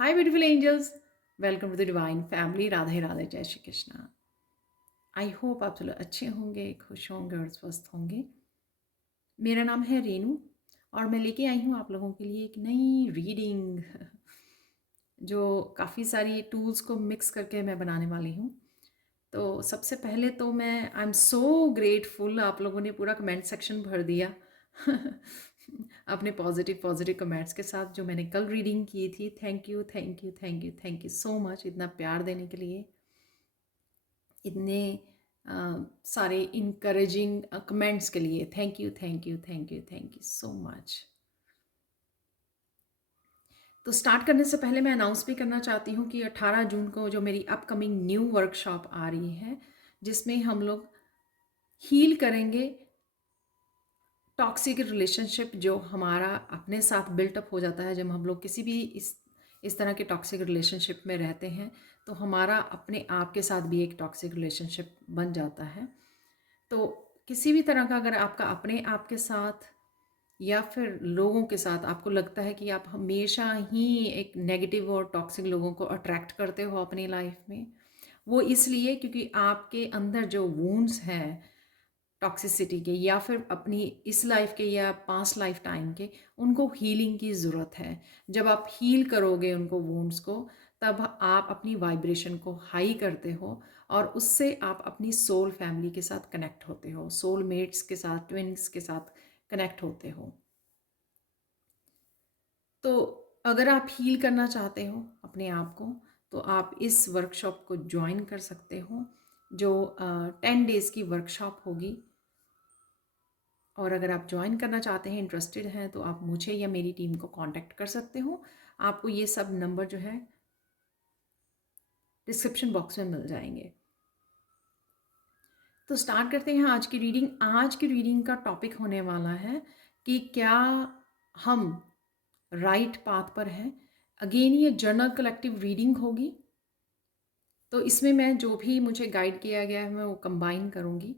Hi, beautiful angels. Welcome to the Divine Family. Radhe Radhe, जय Shri Krishna. I hope आप चलो अच्छे होंगे, खुश होंगे और स्वस्थ होंगे। मेरा नाम है रेनू और मैं लेके आई हूँ आप लोगों के लिए एक नई रीडिंग जो काफ़ी सारी टूल्स को मिक्स करके मैं बनाने वाली हूँ। तो सबसे पहले तो मैं आई एम सो ग्रेटफुल, आप लोगों ने पूरा कमेंट सेक्शन भर दिया अपने पॉजिटिव पॉजिटिव कमेंट्स के साथ जो मैंने कल रीडिंग की थी। Thank you thank you thank you thank you so much इतना प्यार देने के लिए, इतने सारे इनकरेजिंग कमेंट्स के लिए। Thank you thank you thank you thank you so much. तो स्टार्ट करने से पहले मैं अनाउंस भी करना चाहती हूँ कि 18 जून को जो मेरी अपकमिंग न्यू वर्कशॉप आ रही है, जिसमें हम लोग हील करेंगे टॉक्सिक रिलेशनशिप जो हमारा अपने साथ बिल्टअप हो जाता है। जब हम लोग किसी भी इस तरह के टॉक्सिक रिलेशनशिप में रहते हैं तो हमारा अपने आप के साथ भी एक टॉक्सिक रिलेशनशिप बन जाता है। तो किसी भी तरह का अगर आपका अपने आप के साथ या फिर लोगों के साथ आपको लगता है कि आप हमेशा ही एक नेगेटिव और टॉक्सिक लोगों को अट्रैक्ट करते हो अपनी लाइफ में, वो इसलिए क्योंकि आपके अंदर जो वूंड्स हैं टॉक्सिसिटी के या फिर अपनी इस लाइफ के या पास्ट लाइफ टाइम के, उनको हीलिंग की ज़रूरत है। जब आप हील करोगे उनको वुंड्स को, तब आप अपनी वाइब्रेशन को हाई करते हो और उससे आप अपनी सोल फैमिली के साथ कनेक्ट होते हो, सोल मेट्स के साथ, ट्विन्स के साथ कनेक्ट होते हो। तो अगर आप हील करना चाहते हो अपने आप को तो आप इस वर्कशॉप को ज्वाइन कर सकते हो, जो 10 डेज़ की वर्कशॉप होगी। और अगर आप ज्वाइन करना चाहते हैं, इंटरेस्टेड हैं, तो आप मुझे या मेरी टीम को कांटेक्ट कर सकते हो। आपको ये सब नंबर जो है डिस्क्रिप्शन बॉक्स में मिल जाएंगे। तो स्टार्ट करते हैं आज की रीडिंग। आज की रीडिंग का टॉपिक होने वाला है कि क्या हम राइट पाथ पर हैं। अगेन ये जर्नल कलेक्टिव रीडिंग होगी, तो इसमें मैं जो भी मुझे गाइड किया गया है मैं वो कंबाइन करूँगी।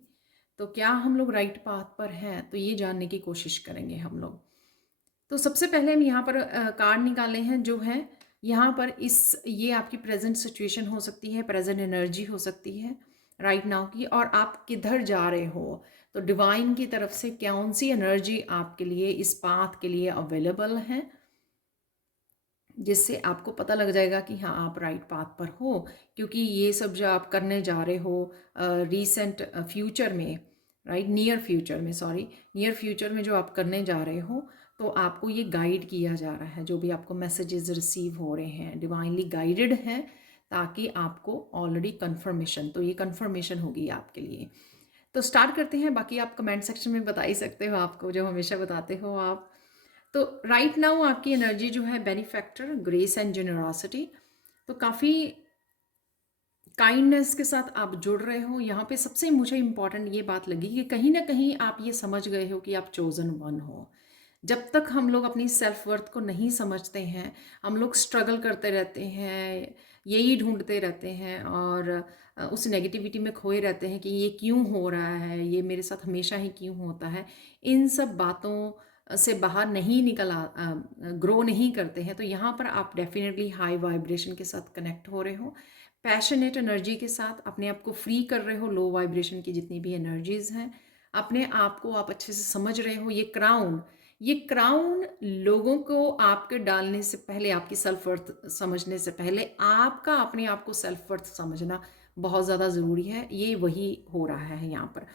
तो क्या हम लोग राइट पाथ पर हैं, तो ये जानने की कोशिश करेंगे हम लोग। तो सबसे पहले हम यहाँ पर कार्ड निकाले हैं जो है यहाँ पर ये आपकी प्रेजेंट सिचुएशन हो सकती है, प्रेजेंट एनर्जी हो सकती है राइट नाउ की, और आप किधर जा रहे हो। तो डिवाइन की तरफ से कौन सी एनर्जी आपके लिए इस पाथ के लिए अवेलेबल है, जिससे आपको पता लग जाएगा कि हाँ आप राइट पाथ पर हो। क्योंकि ये सब जो आप करने जा रहे हो रीसेंट फ्यूचर में, राइट नियर फ्यूचर में, सॉरी नियर फ्यूचर में जो आप करने जा रहे हो, तो आपको ये गाइड किया जा रहा है। जो भी आपको मैसेजेस रिसीव हो रहे हैं डिवाइनली गाइडेड हैं, ताकि आपको ऑलरेडी कन्फर्मेशन, तो ये कन्फर्मेशन होगी आपके लिए। तो स्टार्ट करते हैं। बाकी आप कमेंट सेक्शन में बता ही सकते हो, आपको जो हमेशा बताते हो आप। तो राइट नाउ आपकी एनर्जी जो है बेनिफैक्टर, ग्रेस एंड जेनरॉसिटी। तो काफ़ी काइंडनेस के साथ आप जुड़ रहे हो। यहाँ पे सबसे मुझे इम्पॉर्टेंट ये बात लगी कि कहीं ना कहीं आप ये समझ गए हो कि आप चोजन वन हो। जब तक हम लोग अपनी सेल्फ वर्थ को नहीं समझते हैं, हम लोग स्ट्रगल करते रहते हैं, यही ढूंढते रहते हैं और उस नेगेटिविटी में खोए रहते हैं कि ये क्यों हो रहा है, ये मेरे साथ हमेशा ही क्यों होता है। इन सब बातों से बाहर नहीं ग्रो नहीं करते हैं। तो यहाँ पर आप डेफिनेटली हाई वाइब्रेशन के साथ कनेक्ट हो रहे हो, पैशनेट एनर्जी के साथ अपने आप को फ्री कर रहे हो लो वाइब्रेशन की जितनी भी एनर्जीज हैं। अपने आप को आप अच्छे से समझ रहे हो। ये क्राउन लोगों को आपके डालने से पहले, आपकी सेल्फ वर्थ समझने से पहले, आपका अपने आप को सेल्फ वर्थ समझना बहुत ज़्यादा ज़रूरी है। ये वही हो रहा है यहाँ पर।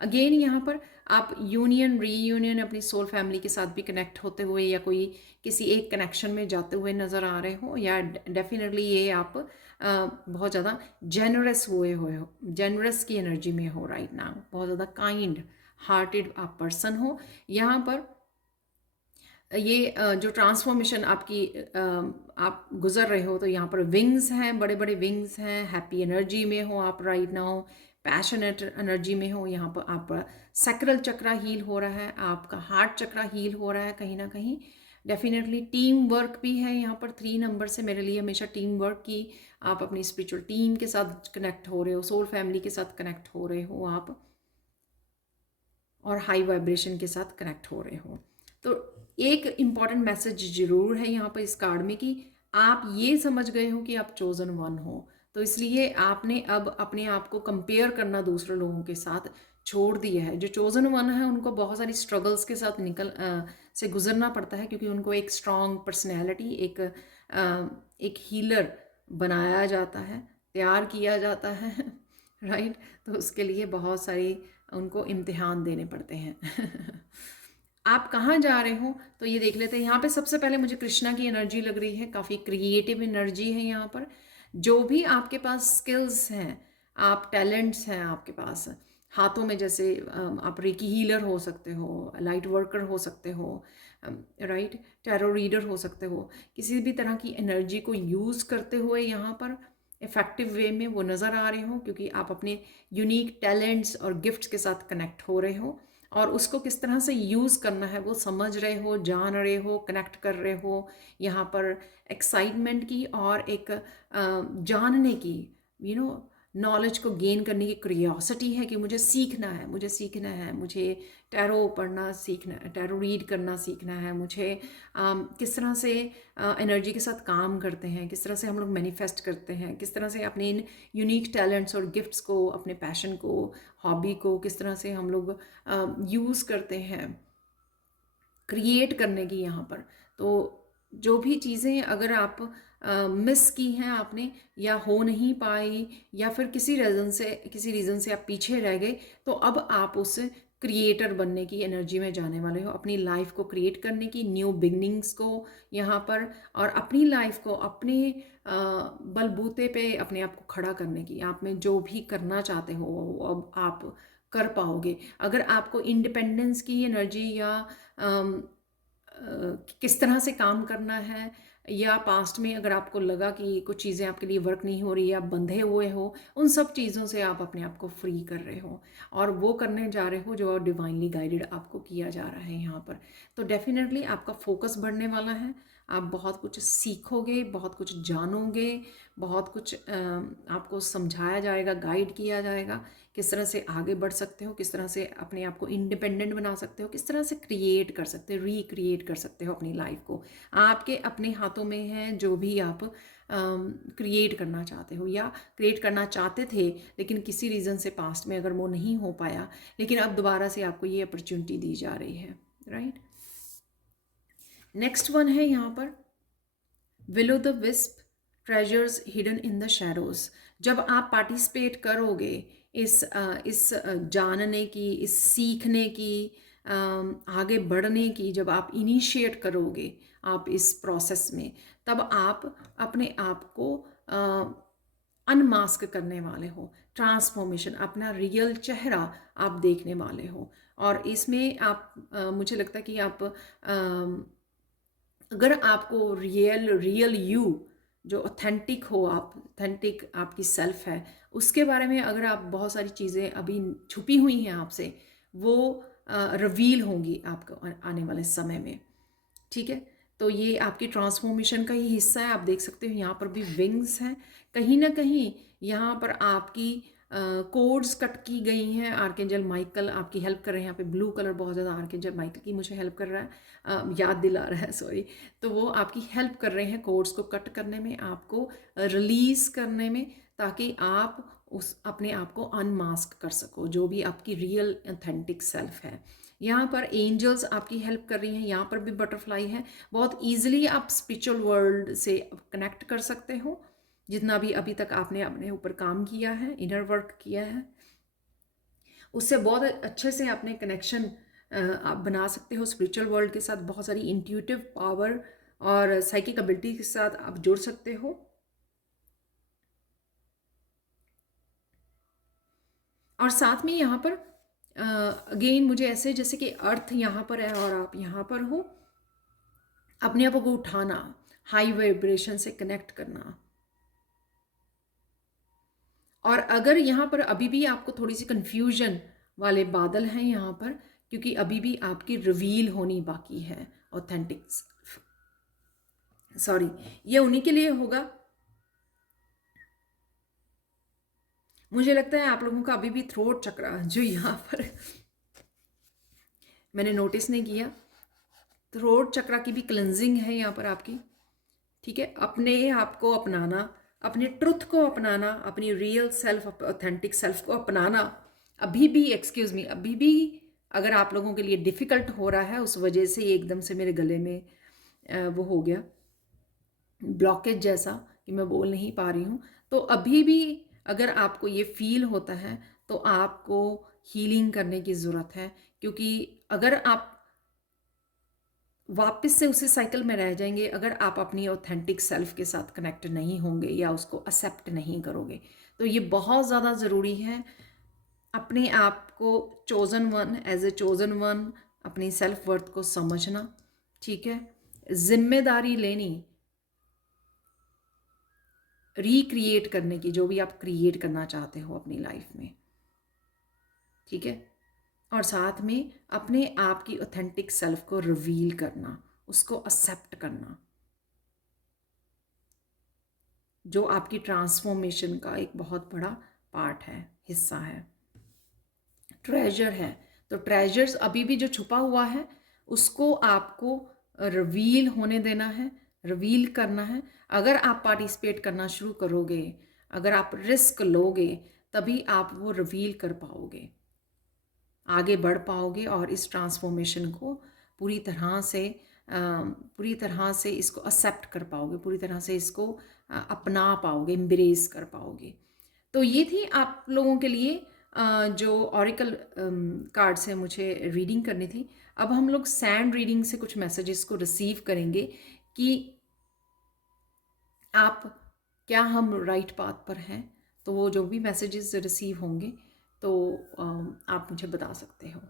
अगेन यहाँ पर आप यूनियन रीयूनियन अपनी सोल फैमिली के साथ भी कनेक्ट होते हुए या कोई किसी एक कनेक्शन में जाते हुए नज़र आ रहे हो, या डेफिनेटली ये आप बहुत ज़्यादा जेनरस हुए हो, जेनरस की एनर्जी में हो राइट नाउ। बहुत ज़्यादा काइंड हार्टेड आप पर्सन हो। यहाँ पर ये जो ट्रांसफॉर्मेशन आपकी आप गुजर रहे हो, तो यहाँ पर विंग्स हैं, बड़े बड़े विंग्स हैं। हैप्पी एनर्जी में हो आप राइट नाउ, पैशनेट एनर्जी में हो। यहाँ पर आपका सैक्रल चक्रा हील हो रहा है, आपका हार्ट चक्रा हील हो रहा है कहीं ना कहीं। डेफिनेटली टीम वर्क भी है यहाँ पर। 3 नंबर से मेरे लिए हमेशा टीम वर्क की, आप अपनी स्पिरिचुअल टीम के साथ कनेक्ट हो रहे हो, सोल फैमिली के साथ कनेक्ट हो रहे हो आप, और हाई वाइब्रेशन के साथ कनेक्ट हो रहे हो। तो एक इम्पॉर्टेंट मैसेज ज़रूर है यहाँ पर इस कार्ड में कि आप ये समझ गए हो कि आप चोज़न वन हो, तो इसलिए आपने अब अपने आप को कंपेयर करना दूसरे लोगों के साथ छोड़ दिया है। जो चोज़न वन है उनको बहुत सारी स्ट्रगल्स के साथ से गुज़रना पड़ता है, क्योंकि उनको एक स्ट्रॉन्ग पर्सनैलिटी, एक हीलर बनाया जाता है, तैयार किया जाता है राइट। तो उसके लिए बहुत सारी उनको इम्तिहान देने पड़ते हैं आप कहाँ जा रहे हो तो ये देख लेते हैं। यहाँ पे सबसे पहले मुझे कृष्णा की एनर्जी लग रही है, काफ़ी क्रिएटिव एनर्जी है यहाँ पर। जो भी आपके पास स्किल्स हैं, आप टैलेंट्स हैं आपके पास हाथों में, जैसे आप रेकी हीलर हो सकते हो, लाइट वर्कर हो सकते हो, राइट, टैरो रीडर हो सकते हो, किसी भी तरह की एनर्जी को यूज़ करते हुए यहाँ पर इफ़ेक्टिव वे में वो नज़र आ रहे हो, क्योंकि आप अपने यूनिक टैलेंट्स और गिफ्ट्स के साथ कनेक्ट हो रहे हो और उसको किस तरह से यूज़ करना है वो समझ रहे हो, जान रहे हो, कनेक्ट कर रहे हो। यहाँ पर एक्साइटमेंट की और एक जानने की, नॉलेज को गेन करने की क्यूरियोसिटी है कि मुझे सीखना है, मुझे सीखना है, मुझे टैरो पढ़ना सीखना है, टैरो रीड करना सीखना है, मुझे किस तरह से एनर्जी के साथ काम करते हैं, किस तरह से हम लोग मैनिफेस्ट करते हैं, किस तरह से अपने इन यूनिक टैलेंट्स और गिफ्ट्स को, अपने पैशन को, हॉबी को किस तरह से हम लोग यूज़ करते हैं क्रिएट करने की यहाँ पर। तो जो भी चीज़ें अगर आप मिस की हैं आपने, या हो नहीं पाई, या फिर किसी रीज़न से आप पीछे रह गए, तो अब आप उस क्रिएटर बनने की एनर्जी में जाने वाले हो, अपनी लाइफ को क्रिएट करने की, न्यू बिगनिंग्स को यहाँ पर, और अपनी लाइफ को अपने बलबूते पे अपने आप को खड़ा करने की। आप में जो भी करना चाहते हो वो अब आप कर पाओगे। अगर आपको इंडिपेंडेंस की एनर्जी या किस तरह से काम करना है, या पास्ट में अगर आपको लगा कि कुछ चीज़ें आपके लिए वर्क नहीं हो रही, आप बंधे हुए हो, उन सब चीज़ों से आप अपने आप को फ्री कर रहे हो और वो करने जा रहे हो जो डिवाइनली गाइडेड आपको किया जा रहा है यहाँ पर। तो डेफिनेटली आपका फोकस बढ़ने वाला है, आप बहुत कुछ सीखोगे, बहुत कुछ जानोगे, बहुत कुछ आपको समझाया जाएगा, गाइड किया जाएगा, किस तरह से आगे बढ़ सकते हो, किस तरह से अपने आप को इंडिपेंडेंट बना सकते हो, किस तरह से क्रिएट कर सकते हो, रिक्रिएट कर सकते हो अपनी लाइफ को। आपके अपने हाथों में है जो भी आप क्रिएट करना चाहते हो या क्रिएट करना चाहते थे, लेकिन किसी रीज़न से पास्ट में अगर वो नहीं हो पाया, लेकिन अब दोबारा से आपको ये अपॉर्चुनिटी दी जा रही है, राइट। नेक्स्ट वन है यहाँ पर willow the wisp, treasures hidden in the shadows. जब आप पार्टिसिपेट करोगे इस जानने की, इस सीखने की, आगे बढ़ने की, जब आप इनिशिएट करोगे आप इस प्रोसेस में, तब आप अपने आप को अनमास्क करने वाले हो, ट्रांसफॉर्मेशन, अपना रियल चेहरा आप देखने वाले हो। और इसमें आप मुझे लगता है कि आप अगर आपको रियल यू, जो ऑथेंटिक हो, आप ऑथेंटिक आपकी सेल्फ है, उसके बारे में अगर आप बहुत सारी चीज़ें अभी छुपी हुई हैं आपसे, वो रिवील होंगी आपको आने वाले समय में, ठीक है। तो ये आपकी ट्रांसफॉर्मेशन का ही हिस्सा है। आप देख सकते हो यहाँ पर भी विंग्स हैं, कहीं ना कहीं यहाँ पर आपकी कोड्स कट की गई हैं। आर्केंजल माइकल आपकी हेल्प कर रहे हैं। यहाँ पे ब्लू कलर बहुत ज़्यादा आर्केंजल माइकल की मुझे हेल्प कर रहा है, याद दिला रहा है, सॉरी। तो वो आपकी हेल्प कर रहे हैं कोड्स को कट करने में, आपको रिलीज़ करने में, ताकि आप उस अपने आप को अनमास्क कर सको, जो भी आपकी रियल ऑथेंटिक सेल्फ है। यहाँ पर एंजल्स आपकी हेल्प कर रही हैं, यहाँ पर भी बटरफ्लाई है। बहुत ईजिली आप स्पिरिचुअल वर्ल्ड से कनेक्ट कर सकते हो, जितना भी अभी तक आपने अपने ऊपर काम किया है, इनर वर्क किया है, उससे बहुत अच्छे से आपने कनेक्शन आप बना सकते हो स्पिरिचुअल वर्ल्ड के साथ। बहुत सारी इंट्यूटिव पावर और साइकिक एबिलिटी के साथ आप जुड़ सकते हो। और साथ में यहाँ पर अगेन मुझे ऐसे जैसे कि अर्थ यहाँ पर है और आप यहाँ पर हो, अपने आप को उठाना, हाई वाइब्रेशन से कनेक्ट करना। और अगर यहाँ पर अभी भी आपको थोड़ी सी कंफ्यूजन वाले बादल हैं यहाँ पर, क्योंकि अभी भी आपकी रिवील होनी बाकी है ऑथेंटिक, सॉरी, ये उन्हीं के लिए होगा। मुझे लगता है आप लोगों का अभी भी थ्रोट चक्र जो यहाँ पर मैंने नोटिस नहीं किया, थ्रोट चक्र की भी क्लेंजिंग है यहाँ पर आपकी, ठीक है, अपने आप को अपनाना, अपने ट्रुथ को अपनाना, अपनी रियल सेल्फ, ऑथेंटिक सेल्फ को अपनाना अभी भी, एक्सक्यूज मी, अभी भी अगर आप लोगों के लिए डिफ़िकल्ट हो रहा है, उस वजह से एकदम से मेरे गले में वो हो गया ब्लॉकेज जैसा कि मैं बोल नहीं पा रही हूँ, तो अभी भी अगर आपको ये फील होता है तो आपको हीलिंग करने की ज़रूरत है, क्योंकि अगर आप वापस से उसी साइकिल में रह जाएंगे, अगर आप अपनी ऑथेंटिक सेल्फ के साथ कनेक्ट नहीं होंगे या उसको एक्सेप्ट नहीं करोगे, तो ये बहुत ज़्यादा ज़रूरी है अपने आप को chosen one, as a chosen one, अपनी सेल्फ वर्थ को समझना, ठीक है, जिम्मेदारी लेनी रिक्रिएट करने की, जो भी आप क्रिएट करना चाहते हो अपनी लाइफ में, ठीक है, और साथ में अपने आप की ऑथेंटिक सेल्फ को रिवील करना, उसको एक्सेप्ट करना, जो आपकी ट्रांसफॉर्मेशन का एक बहुत बड़ा पार्ट है, हिस्सा है, ट्रेजर है। तो ट्रेजर्स अभी भी जो छुपा हुआ है उसको आपको रिवील होने देना है, रिवील करना है। अगर आप पार्टिसिपेट करना शुरू करोगे, अगर आप रिस्क लोगे, तभी आप वो रिवील कर पाओगे, आगे बढ़ पाओगे और इस ट्रांसफॉर्मेशन को पूरी तरह से इसको एक्सेप्ट कर पाओगे, पूरी तरह से इसको अपना पाओगे, एम्ब्रेस कर पाओगे। तो ये थी आप लोगों के लिए जो ऑरिकल कार्ड से मुझे रीडिंग करनी थी। अब हम लोग सैंड रीडिंग से कुछ मैसेजेस को रिसीव करेंगे कि आप, क्या हम राइट पाथ पर हैं। तो वो जो भी मैसेजेस रिसीव होंगे तो आप मुझे बता सकते हो।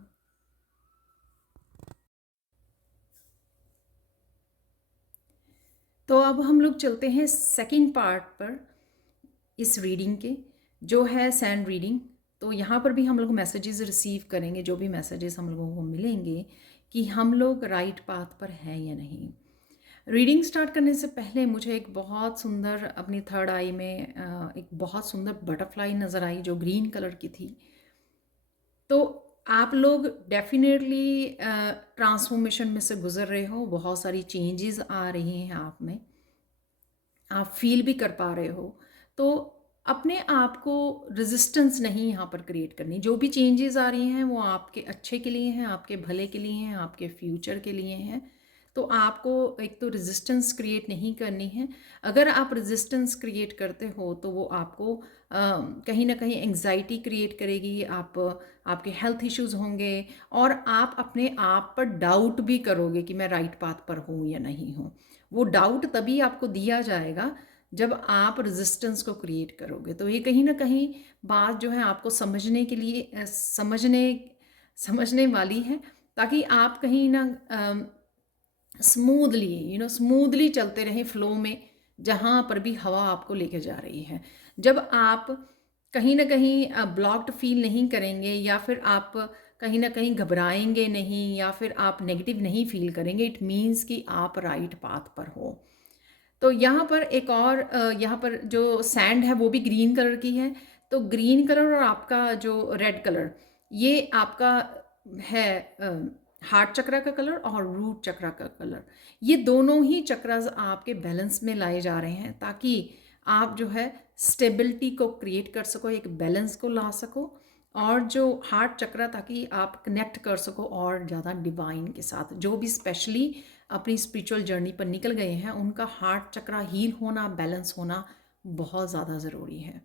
तो अब हम लोग चलते हैं सेकंड पार्ट पर इस रीडिंग के, जो है सैंड रीडिंग। तो यहाँ पर भी हम लोग मैसेजेस रिसीव करेंगे, जो भी मैसेजेस हम लोगों को मिलेंगे कि हम लोग राइट पाथ पर हैं या नहीं। रीडिंग स्टार्ट करने से पहले मुझे एक बहुत सुंदर, अपनी थर्ड आई में एक बहुत सुंदर बटरफ्लाई नज़र आई जो ग्रीन कलर की थी। तो आप लोग डेफिनेटली ट्रांसफॉर्मेशन में से गुजर रहे हो, बहुत सारी चेंजेस आ रही हैं आप में, आप फील भी कर पा रहे हो। तो अपने आप को रेजिस्टेंस नहीं यहाँ पर क्रिएट करनी, जो भी चेंजेस आ रही हैं वो आपके अच्छे के लिए हैं, आपके भले के लिए हैं, आपके फ्यूचर के लिए हैं। तो आपको एक तो रेजिस्टेंस क्रिएट नहीं करनी है। अगर आप रेजिस्टेंस क्रिएट करते हो तो वो आपको कहीं ना कहीं एंग्जाइटी क्रिएट करेगी, आपके हेल्थ इश्यूज होंगे और आप अपने आप पर डाउट भी करोगे कि मैं राइट पाथ पर हूँ या नहीं हूँ। वो डाउट तभी आपको दिया जाएगा जब आप रेजिस्टेंस को क्रिएट करोगे। तो ये कहीं ना कहीं बात जो है आपको समझने के लिए समझने वाली है, ताकि आप कहीं ना स्मूथली चलते रहें फ्लो में, जहाँ पर भी हवा आपको लेके जा रही है। जब आप कहीं ना कहीं ब्लॉक्ड फील नहीं करेंगे, या फिर आप कहीं ना कहीं घबराएंगे नहीं, या फिर आप नेगेटिव नहीं फील करेंगे, इट मीन्स कि आप राइट पाथ पर हो। तो यहाँ पर एक और यहाँ पर जो सैंड है वो भी ग्रीन कलर की है। तो ग्रीन कलर और आपका जो रेड कलर, ये आपका है हार्ट चक्रा का कलर और रूट चक्रा का कलर। ये दोनों ही चक्रास आपके बैलेंस में लाए जा रहे हैं, ताकि आप जो है स्टेबिलिटी को क्रिएट कर सको, एक बैलेंस को ला सको। और जो हार्ट चक्रा, ताकि आप कनेक्ट कर सको और ज़्यादा डिवाइन के साथ। जो भी स्पेशली अपनी स्पिरिचुअल जर्नी पर निकल गए हैं, उनका हार्ट चक्रा हील होना, बैलेंस होना बहुत ज़्यादा ज़रूरी है।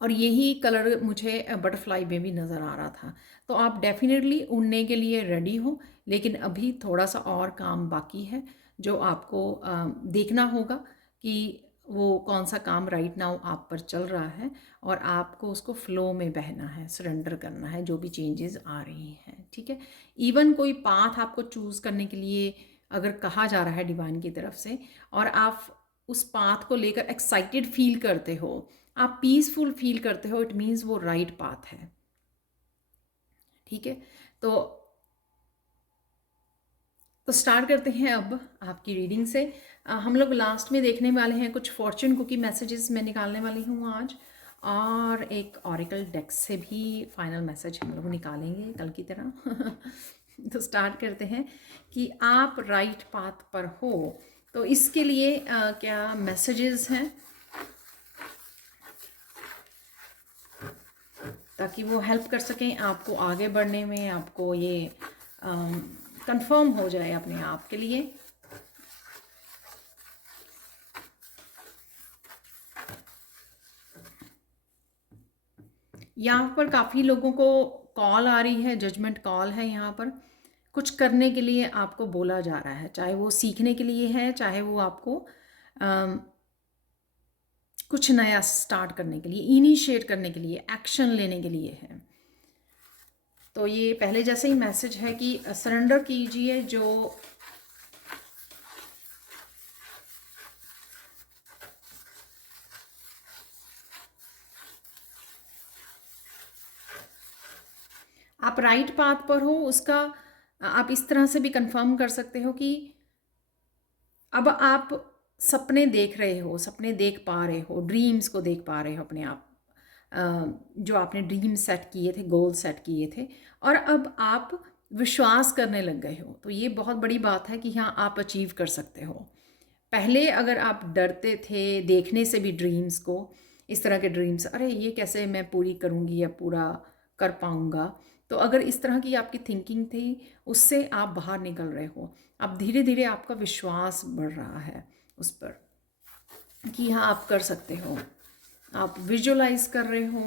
और यही कलर मुझे बटरफ्लाई में भी नज़र आ रहा था। तो आप डेफिनेटली उड़ने के लिए रेडी हो, लेकिन अभी थोड़ा सा और काम बाकी है जो आपको देखना होगा कि वो कौन सा काम राइट नाउ आप पर चल रहा है, और आपको उसको फ्लो में बहना है, सरेंडर करना है जो भी चेंजेस आ रही हैं, ठीक है। इवन कोई पाथ आपको चूज़ करने के लिए अगर कहा जा रहा है डिवाइन की तरफ से, और आप उस पाथ को लेकर एक्साइटेड फील करते हो, आप पीसफुल फील करते हो, इट मीन्स वो राइट पाथ है, ठीक है। तो स्टार्ट करते हैं अब आपकी रीडिंग से। हम लोग लास्ट में देखने वाले हैं कुछ फॉर्च्यून कुकी मैसेजेस मैं निकालने वाली हूँ आज, और एक ऑरिकल डेक से भी फाइनल मैसेज हम लोग निकालेंगे कल की तरह। तो स्टार्ट करते हैं कि आप राइट पाथ पर हो, तो इसके लिए क्या मैसेजेस हैं ताकि वो हेल्प कर सकें आपको आगे बढ़ने में, आपको ये कंफर्म हो जाए अपने आप के लिए। यहाँ पर काफ़ी लोगों को कॉल आ रही है, जजमेंट कॉल है। यहाँ पर कुछ करने के लिए आपको बोला जा रहा है, चाहे वो सीखने के लिए है, चाहे वो आपको अम, कुछ नया स्टार्ट करने के लिए, इनिशिएट करने के लिए, एक्शन लेने के लिए है। तो ये पहले जैसे ही मैसेज है कि सरेंडर कीजिए जो आप राइट पाथ पर हो, उसका आप इस तरह से भी कंफर्म कर सकते हो कि अब आप सपने देख रहे हो, सपने देख पा रहे हो, ड्रीम्स को देख पा रहे हो अपने आप, जो आपने ड्रीम सेट किए थे, गोल सेट किए थे, और अब आप विश्वास करने लग गए हो। तो ये बहुत बड़ी बात है कि हाँ, आप अचीव कर सकते हो। पहले अगर आप डरते थे देखने से भी ड्रीम्स को, इस तरह के ड्रीम्स, अरे ये कैसे मैं पूरी करूँगी या पूरा कर पाऊँगा, तो अगर इस तरह की आपकी थिंकिंग थी, उससे आप बाहर निकल रहे हो। अब धीरे धीरे आपका विश्वास बढ़ रहा है उस पर कि हाँ, आप कर सकते हो। आप विजुअलाइज कर रहे हो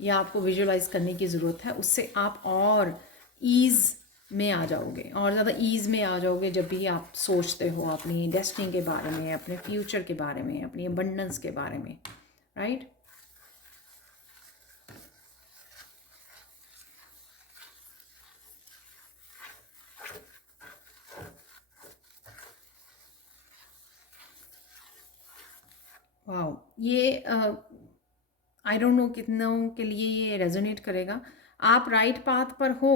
या आपको विजुअलाइज करने की ज़रूरत है, उससे आप और ईज़ में आ जाओगे, और ज़्यादा ईज़ में आ जाओगे जब भी आप सोचते हो अपनी डेस्टिनी के बारे में, अपने फ्यूचर के बारे में, अपनी अबंडेंस के बारे में, राइट। वाह, ये आई डोंट नो कितनों के लिए ये रेजोनेट करेगा। आप राइट पाथ पर हो।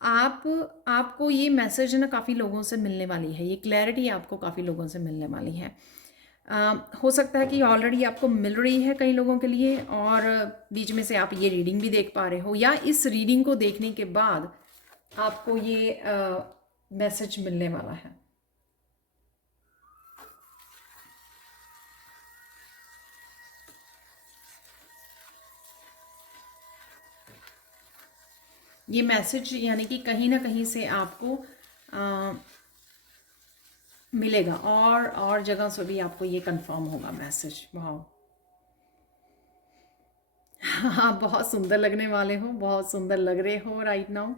आप आपको ये मैसेज ना काफ़ी लोगों से मिलने वाली है, ये क्लैरिटी आपको काफ़ी लोगों से मिलने वाली है। हो सकता है कि ऑलरेडी आपको मिल रही है कई लोगों के लिए, और बीच में से आप ये रीडिंग भी देख पा रहे हो, या इस रीडिंग को देखने के बाद आपको ये मैसेज मिलने वाला है। ये मैसेज यानी कि कहीं ना कहीं से आपको मिलेगा, और जगह से भी आपको ये कंफर्म होगा मैसेज। वाह, हाँ, बहुत सुंदर लगने वाले हो, बहुत सुंदर लग रहे हो राइट नाउ।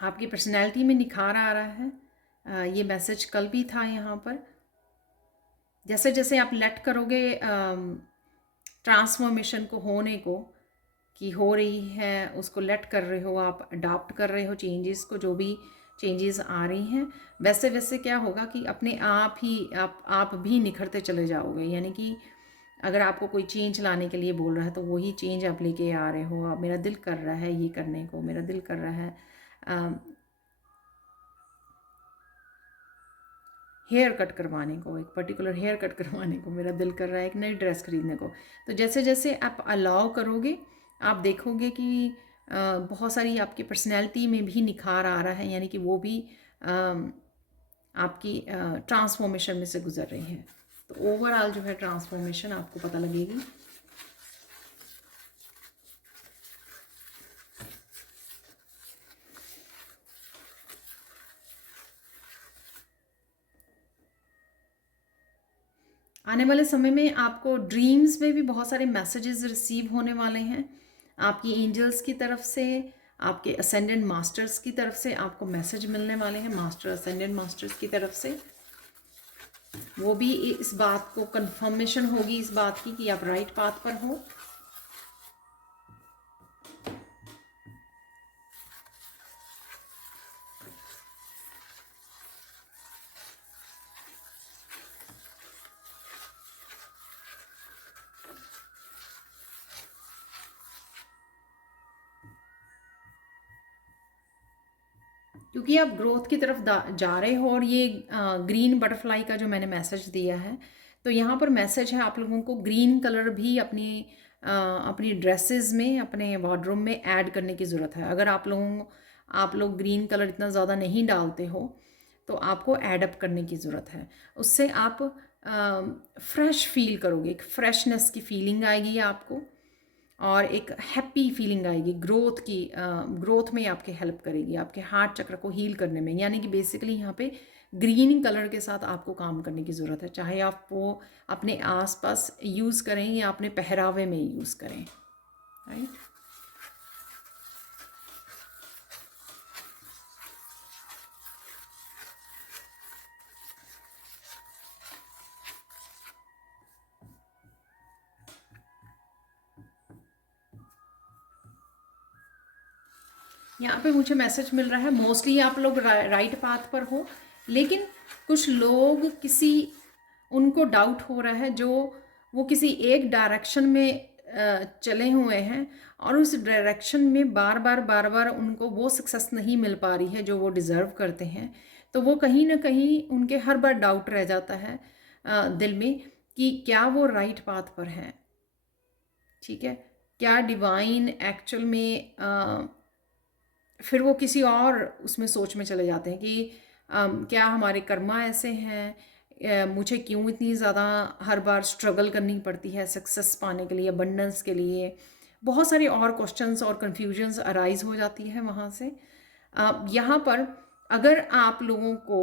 आपकी पर्सनैलिटी में निखार आ रहा है। ये मैसेज कल भी था यहाँ पर। जैसे जैसे आप लेट करोगे ट्रांसफॉर्मेशन को होने को, कि हो रही है, उसको लेट कर रहे हो, आप अडॉप्ट कर रहे हो चेंजेस को, जो भी चेंजेस आ रही हैं, वैसे वैसे क्या होगा कि अपने आप ही आप भी निखरते चले जाओगे। यानी कि अगर आपको कोई चेंज लाने के लिए बोल रहा है, तो वही चेंज आप लेके आ रहे हो। अब मेरा दिल कर रहा है ये करने को, मेरा दिल कर रहा है हेयर कट करवाने को, एक पर्टिकुलर हेयर कट करवाने को मेरा दिल कर रहा है, एक नई ड्रेस खरीदने को। तो जैसे जैसे आप अलाउ करोगे, आप देखोगे कि बहुत सारी आपकी पर्सनैलिटी में भी निखार आ रहा है, यानी कि वो भी आपकी ट्रांसफॉर्मेशन में से गुजर रही है। तो ओवरऑल जो है ट्रांसफॉर्मेशन आपको पता लगेगी। आने वाले समय में आपको ड्रीम्स में भी बहुत सारे मैसेजेस रिसीव होने वाले हैं, आपकी एंजल्स की तरफ से, आपके असेंडेंट मास्टर्स की तरफ से आपको मैसेज मिलने वाले हैं, मास्टर असेंडेंट मास्टर्स की तरफ से। वो भी इस बात को कंफर्मेशन होगी इस बात की कि आप राइट पाथ पर हो। क्योंकि आप ग्रोथ की तरफ जा रहे हो, और ये ग्रीन बटरफ्लाई का जो मैंने मैसेज दिया है, तो यहाँ पर मैसेज है आप लोगों को ग्रीन कलर भी अपनी ड्रेसेस में, अपने वार्डरोब में ऐड करने की ज़रूरत है। अगर आप लोगों आप लोग ग्रीन कलर इतना ज़्यादा नहीं डालते हो, तो आपको एडअप करने की ज़रूरत है। उससे आप फ्रेश फील करोगे, एक फ्रेशनेस की फीलिंग आएगी आपको, और एक हैप्पी फीलिंग आएगी, ग्रोथ में आपके हेल्प करेगी, आपके हार्ट चक्र को हील करने में। यानी कि बेसिकली यहाँ पे ग्रीन कलर के साथ आपको काम करने की ज़रूरत है, चाहे आप वो अपने आसपास यूज़ करें या अपने पहरावे में यूज़ करें, राइट। यहाँ पे मुझे मैसेज मिल रहा है मोस्टली आप लोग राइट पाथ पर हो, लेकिन कुछ लोग उनको डाउट हो रहा है, जो वो किसी एक डायरेक्शन में चले हुए हैं, और उस डायरेक्शन में बार बार उनको वो सक्सेस नहीं मिल पा रही है जो वो डिज़र्व करते हैं। तो वो कहीं ना कहीं उनके हर बार डाउट रह जाता है दिल में कि क्या वो राइट पाथ पर हैं, ठीक है, क्या डिवाइन एक्चुअल में फिर वो किसी और उसमें सोच में चले जाते हैं कि क्या हमारे कर्मा ऐसे हैं, मुझे क्यों इतनी ज़्यादा हर बार स्ट्रगल करनी पड़ती है सक्सेस पाने के लिए, अबंडेंस के लिए। बहुत सारे और क्वेश्चंस और कन्फ्यूजन्स अराइज हो जाती है वहाँ से। यहाँ पर अगर आप लोगों को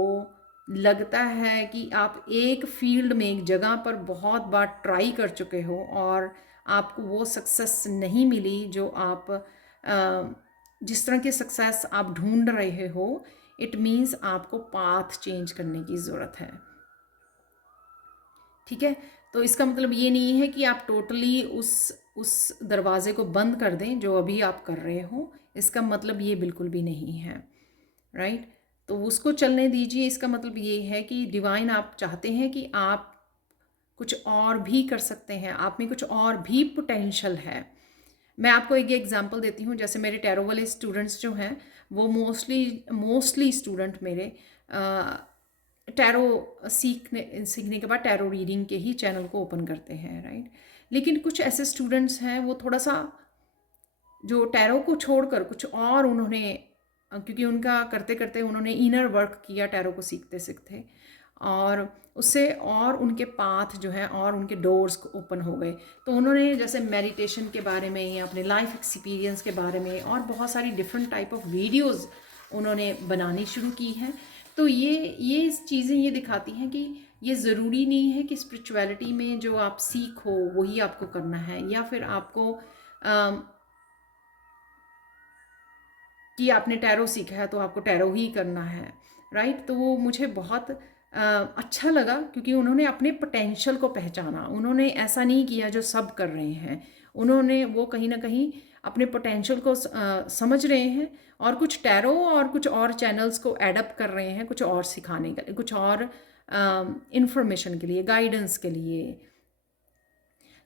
लगता है कि आप एक फील्ड में, एक जगह पर बहुत बार ट्राई कर चुके हो और आपको वो सक्सेस नहीं मिली जो आप जिस तरह की सक्सेस आप ढूंढ रहे हो, इट मीन्स आपको पाथ चेंज करने की ज़रूरत है, ठीक है। तो इसका मतलब ये नहीं है कि आप टोटली उस दरवाजे को बंद कर दें जो अभी आप कर रहे हो, इसका मतलब ये बिल्कुल भी नहीं है, राइट। तो उसको चलने दीजिए। इसका मतलब ये है कि डिवाइन आप चाहते हैं कि आप कुछ और भी कर सकते हैं, आप में कुछ और भी पोटेंशियल है। मैं आपको एक एग्जांपल देती हूँ। जैसे मेरे टैरो वाले स्टूडेंट्स जो हैं, वो मोस्टली स्टूडेंट मेरे टैरो सीखने के बाद टैरो रीडिंग के ही चैनल को ओपन करते हैं, राइट। लेकिन कुछ ऐसे स्टूडेंट्स हैं वो थोड़ा सा जो टैरो को छोड़कर कुछ और उन्होंने, क्योंकि उनका करते करते उन्होंने इनर वर्क किया टैरो को सीखते सीखते, और उससे और उनके पाथ जो है और उनके डोर्स ओपन हो गए। तो उन्होंने जैसे मेडिटेशन के बारे में या अपने लाइफ एक्सपीरियंस के बारे में और बहुत सारी डिफरेंट टाइप ऑफ वीडियोस उन्होंने बनानी शुरू की हैं। तो ये चीज़ें ये दिखाती हैं कि ये ज़रूरी नहीं है कि स्पिरिचुअलिटी में जो आप सीखो वही आपको करना है, या फिर आपको कि आपने टैरो सीखा है तो आपको टैरो ही करना है, राइट। तो वो मुझे बहुत अच्छा लगा, क्योंकि उन्होंने अपने पोटेंशियल को पहचाना। उन्होंने ऐसा नहीं किया जो सब कर रहे हैं, उन्होंने वो कहीं ना कहीं अपने पोटेंशियल को समझ रहे हैं, और कुछ टैरो और कुछ और चैनल्स को एडअप कर रहे हैं, कुछ और सिखाने के लिए, कुछ और इंफॉर्मेशन के लिए, गाइडेंस के लिए,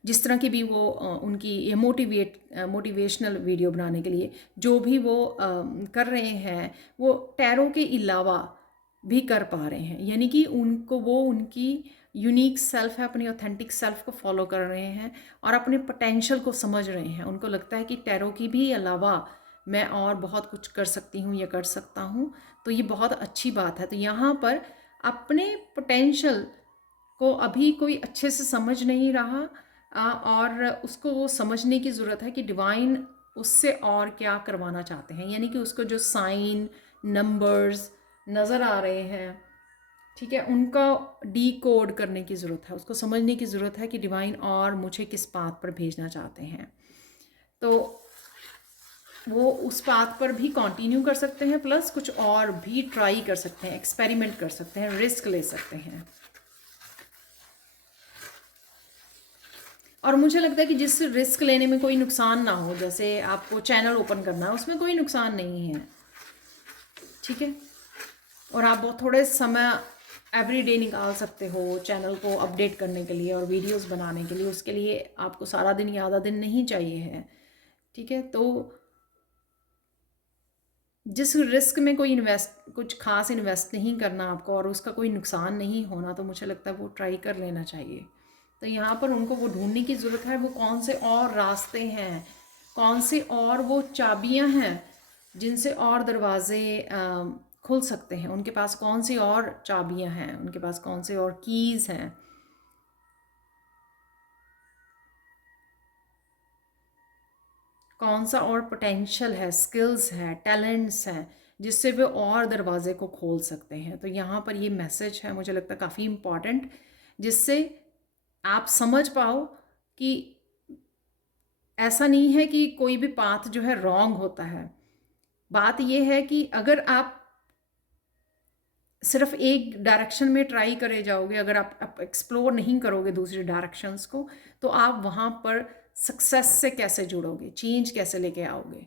जिस तरह की भी वो उनकी मोटिवेशनल वीडियो बनाने के लिए जो भी वो कर रहे हैं, वो टैरो के अलावा भी कर पा रहे हैं। यानी कि वो उनकी यूनिक सेल्फ है, अपनी ऑथेंटिक सेल्फ को फॉलो कर रहे हैं और अपने पोटेंशियल को समझ रहे हैं। उनको लगता है कि टैरो की भी अलावा मैं और बहुत कुछ कर सकती हूँ या कर सकता हूँ। तो ये बहुत अच्छी बात है। तो यहाँ पर अपने पोटेंशियल को अभी कोई अच्छे से समझ नहीं रहा, और उसको वो समझने की ज़रूरत है कि डिवाइन उससे और क्या करवाना चाहते हैं। यानी कि उसको जो साइन नंबर्स नज़र आ रहे हैं, ठीक है, उनका डीकोड करने की ज़रूरत है, उसको समझने की ज़रूरत है कि डिवाइन और मुझे किस पाथ पर भेजना चाहते हैं। तो वो उस पाथ पर भी कंटिन्यू कर सकते हैं, प्लस कुछ और भी ट्राई कर सकते हैं, एक्सपेरिमेंट कर सकते हैं, रिस्क ले सकते हैं। और मुझे लगता है कि जिस रिस्क लेने में कोई नुकसान ना हो, जैसे आपको चैनल ओपन करना है, उसमें कोई नुकसान नहीं है, ठीक है। और आप बहुत थोड़े समय एवरीडे निकाल सकते हो चैनल को अपडेट करने के लिए और वीडियोस बनाने के लिए। उसके लिए आपको सारा दिन या आधा दिन नहीं चाहिए है, ठीक है। तो जिस रिस्क में कुछ खास इन्वेस्ट नहीं करना आपको और उसका कोई नुकसान नहीं होना, तो मुझे लगता है वो ट्राई कर लेना चाहिए। तो यहाँ पर उनको वो ढूंढने की ज़रूरत है, वो कौन से और रास्ते हैं, कौन से और वो चाबियाँ हैं जिनसे और दरवाजे खुल सकते हैं, उनके पास कौन सी और चाबियां हैं, उनके पास कौन से और कीज़ हैं, कौन सा और पोटेंशियल है, स्किल्स है, टैलेंट्स हैं, जिससे वे और दरवाजे को खोल सकते हैं। तो यहाँ पर ये मैसेज है, मुझे लगता है काफ़ी इम्पॉर्टेंट, जिससे आप समझ पाओ कि ऐसा नहीं है कि कोई भी पाथ जो है रॉन्ग होता है। बात यह है कि अगर आप सिर्फ एक डायरेक्शन में ट्राई करे जाओगे, अगर आप एक्सप्लोर नहीं करोगे दूसरे डायरेक्शंस को, तो आप वहाँ पर सक्सेस से कैसे जुड़ोगे, चेंज कैसे लेके आओगे।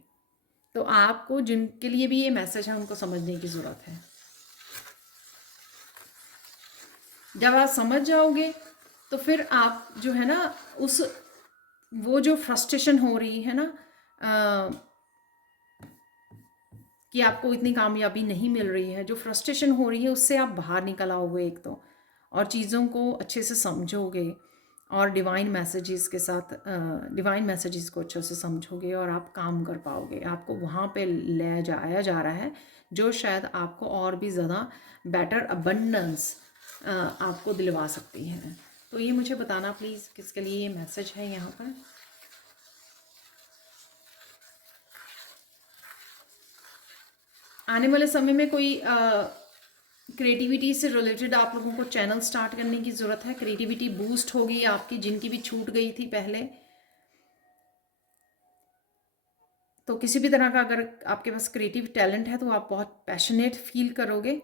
तो आपको जिनके लिए भी ये मैसेज है उनको समझने की ज़रूरत है। जब आप समझ जाओगे तो फिर आप जो है ना उस वो जो फ्रस्ट्रेशन हो रही है ना कि आपको इतनी कामयाबी नहीं मिल रही है, जो फ्रस्ट्रेशन हो रही है उससे आप बाहर निकल आओगे एक तो, और चीज़ों को अच्छे से समझोगे और डिवाइन मैसेजेस के साथ डिवाइन मैसेजेस को अच्छे से समझोगे और आप काम कर पाओगे। आपको वहाँ पे ले जाया जा रहा है जो शायद आपको और भी ज़्यादा बेटर अबंडेंस आपको दिलवा सकती है। तो ये मुझे बताना प्लीज़ किसके लिए ये मैसेज है यहाँ पर। आने वाले समय में कोई क्रिएटिविटी से रिलेटेड आप लोगों को चैनल स्टार्ट करने की ज़रूरत है। क्रिएटिविटी बूस्ट होगी आपकी, जिनकी भी छूट गई थी पहले। तो किसी भी तरह का अगर आपके पास क्रिएटिव टैलेंट है तो आप बहुत पैशनेट फील करोगे।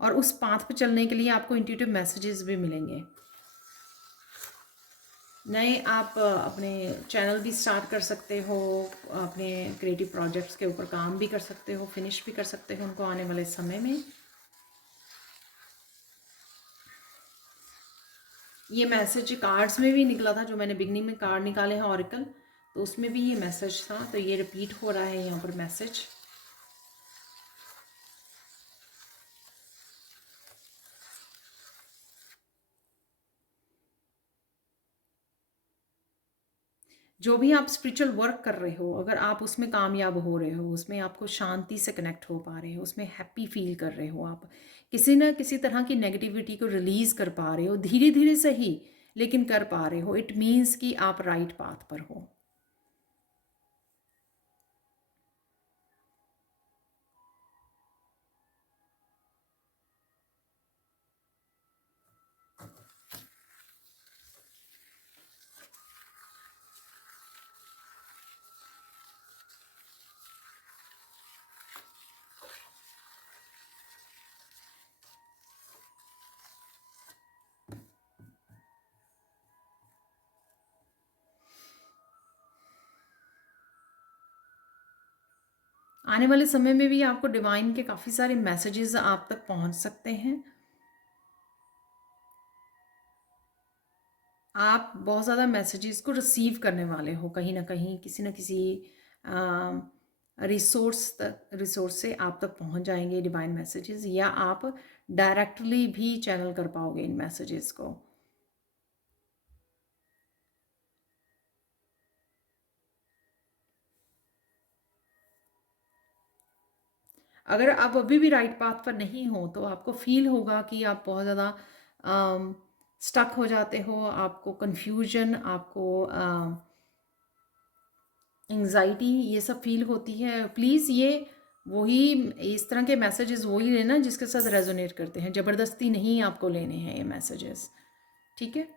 और उस पाथ पे चलने के लिए आपको इंट्यूटिव मैसेजेस भी मिलेंगे। नए आप अपने चैनल भी स्टार्ट कर सकते हो, अपने क्रिएटिव प्रोजेक्ट्स के ऊपर काम भी कर सकते हो, फिनिश भी कर सकते हो उनको आने वाले समय में। ये मैसेज कार्ड्स में भी निकला था, जो मैंने बिगनिंग में कार्ड निकाले हैं ऑरिकल, तो उसमें भी ये मैसेज था, तो ये रिपीट हो रहा है यहाँ पर मैसेज। जो भी आप स्पिरिचुअल वर्क कर रहे हो, अगर आप उसमें कामयाब हो रहे हो, उसमें आपको शांति से कनेक्ट हो पा रहे हो, उसमें हैप्पी फील कर रहे हो, आप किसी ना किसी तरह की नेगेटिविटी को रिलीज कर पा रहे हो, धीरे धीरे सही लेकिन कर पा रहे हो, इट मीन्स कि आप राइट पाथ पर हो। आने वाले समय में भी आपको डिवाइन के काफ़ी सारे मैसेजेस आप तक पहुंच सकते हैं। आप बहुत ज़्यादा मैसेजेस को रिसीव करने वाले हो, कहीं ना कहीं किसी न किसी रिसोर्स से आप तक पहुंच जाएंगे डिवाइन मैसेजेस, या आप डायरेक्टली भी चैनल कर पाओगे इन मैसेजेस को। अगर आप अभी भी राइट पाथ पर नहीं हो तो आपको फील होगा कि आप बहुत ज़्यादा स्टक हो जाते हो, आपको कन्फ्यूजन, आपको एंग्जाइटी, ये सब फील होती है। प्लीज़ ये वही इस तरह के मैसेजेस वही लेना जिसके साथ रेजोनेट करते हैं, ज़बरदस्ती नहीं आपको लेने हैं ये मैसेजेस, ठीक है।